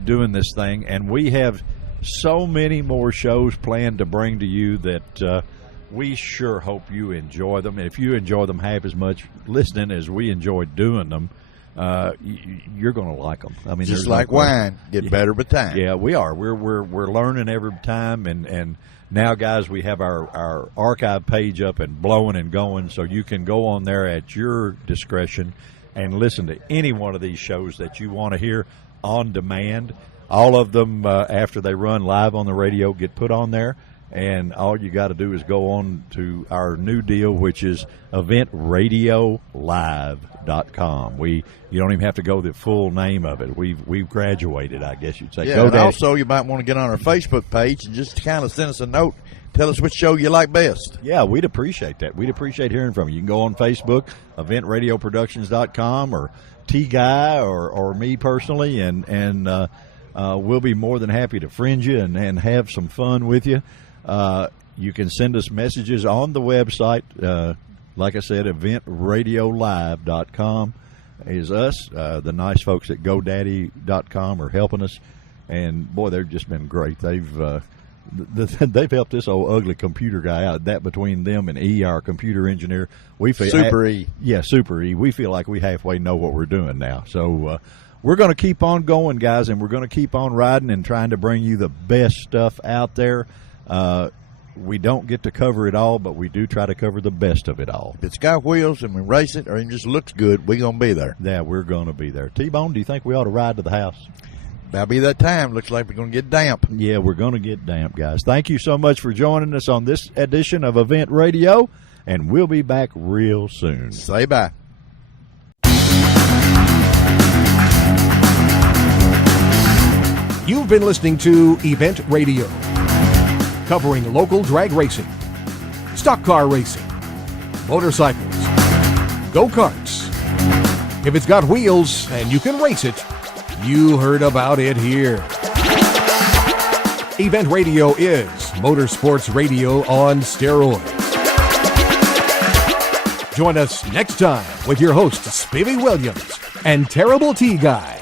doing this thing, and we have so many more shows planned to bring to you that we sure hope you enjoy them. And if you enjoy them half as much listening as we enjoy doing them, you're going to like them. I mean, just like wine, get better with time. Yeah, we are. We're learning every time, and now, guys, we have our archive page up and blowing and going, so you can go on there at your discretion and listen to any one of these shows that you want to hear on demand. All of them, after they run live on the radio, get put on there. And all you got to do is go on to our new deal, which is eventradiolive.com. You don't even have to go the full name of it. We've graduated, I guess you'd say. Yeah, and also you might want to get on our Facebook page and just kind of send us a note. Tell us which show you like best. Yeah, we'd appreciate that. We'd appreciate hearing from you. You can go on Facebook, eventradioproductions.com, or T-Guy or me personally, and we'll be more than happy to friend you and have some fun with you. You can send us messages on the website. Like I said, eventradiolive.com is us. The nice folks at GoDaddy.com are helping us. And, boy, they've just been great. They've helped this old ugly computer guy out. That between them and E, our computer engineer. We feel Super E. Yeah, Super E. We feel like we halfway know what we're doing now. So we're going to keep on going, guys, and we're going to keep on riding and trying to bring you the best stuff out there. We don't get to cover it all, but we do try to cover the best of it all. If it's got wheels and we race it or it just looks good, we're going to be there. Yeah, we're going to be there. T-Bone, do you think we ought to ride to the house? That'll be that time. Looks like we're going to get damp. Yeah, we're going to get damp, guys. Thank you so much for joining us on this edition of Event Radio, and we'll be back real soon. Say bye. You've been listening to Event Radio, covering local drag racing, stock car racing, motorcycles, go-karts. If it's got wheels and you can race it, you heard about it here. Event Radio is motorsports radio on steroids. Join us next time with your hosts, Spivey Williams and Terrible T-Guy.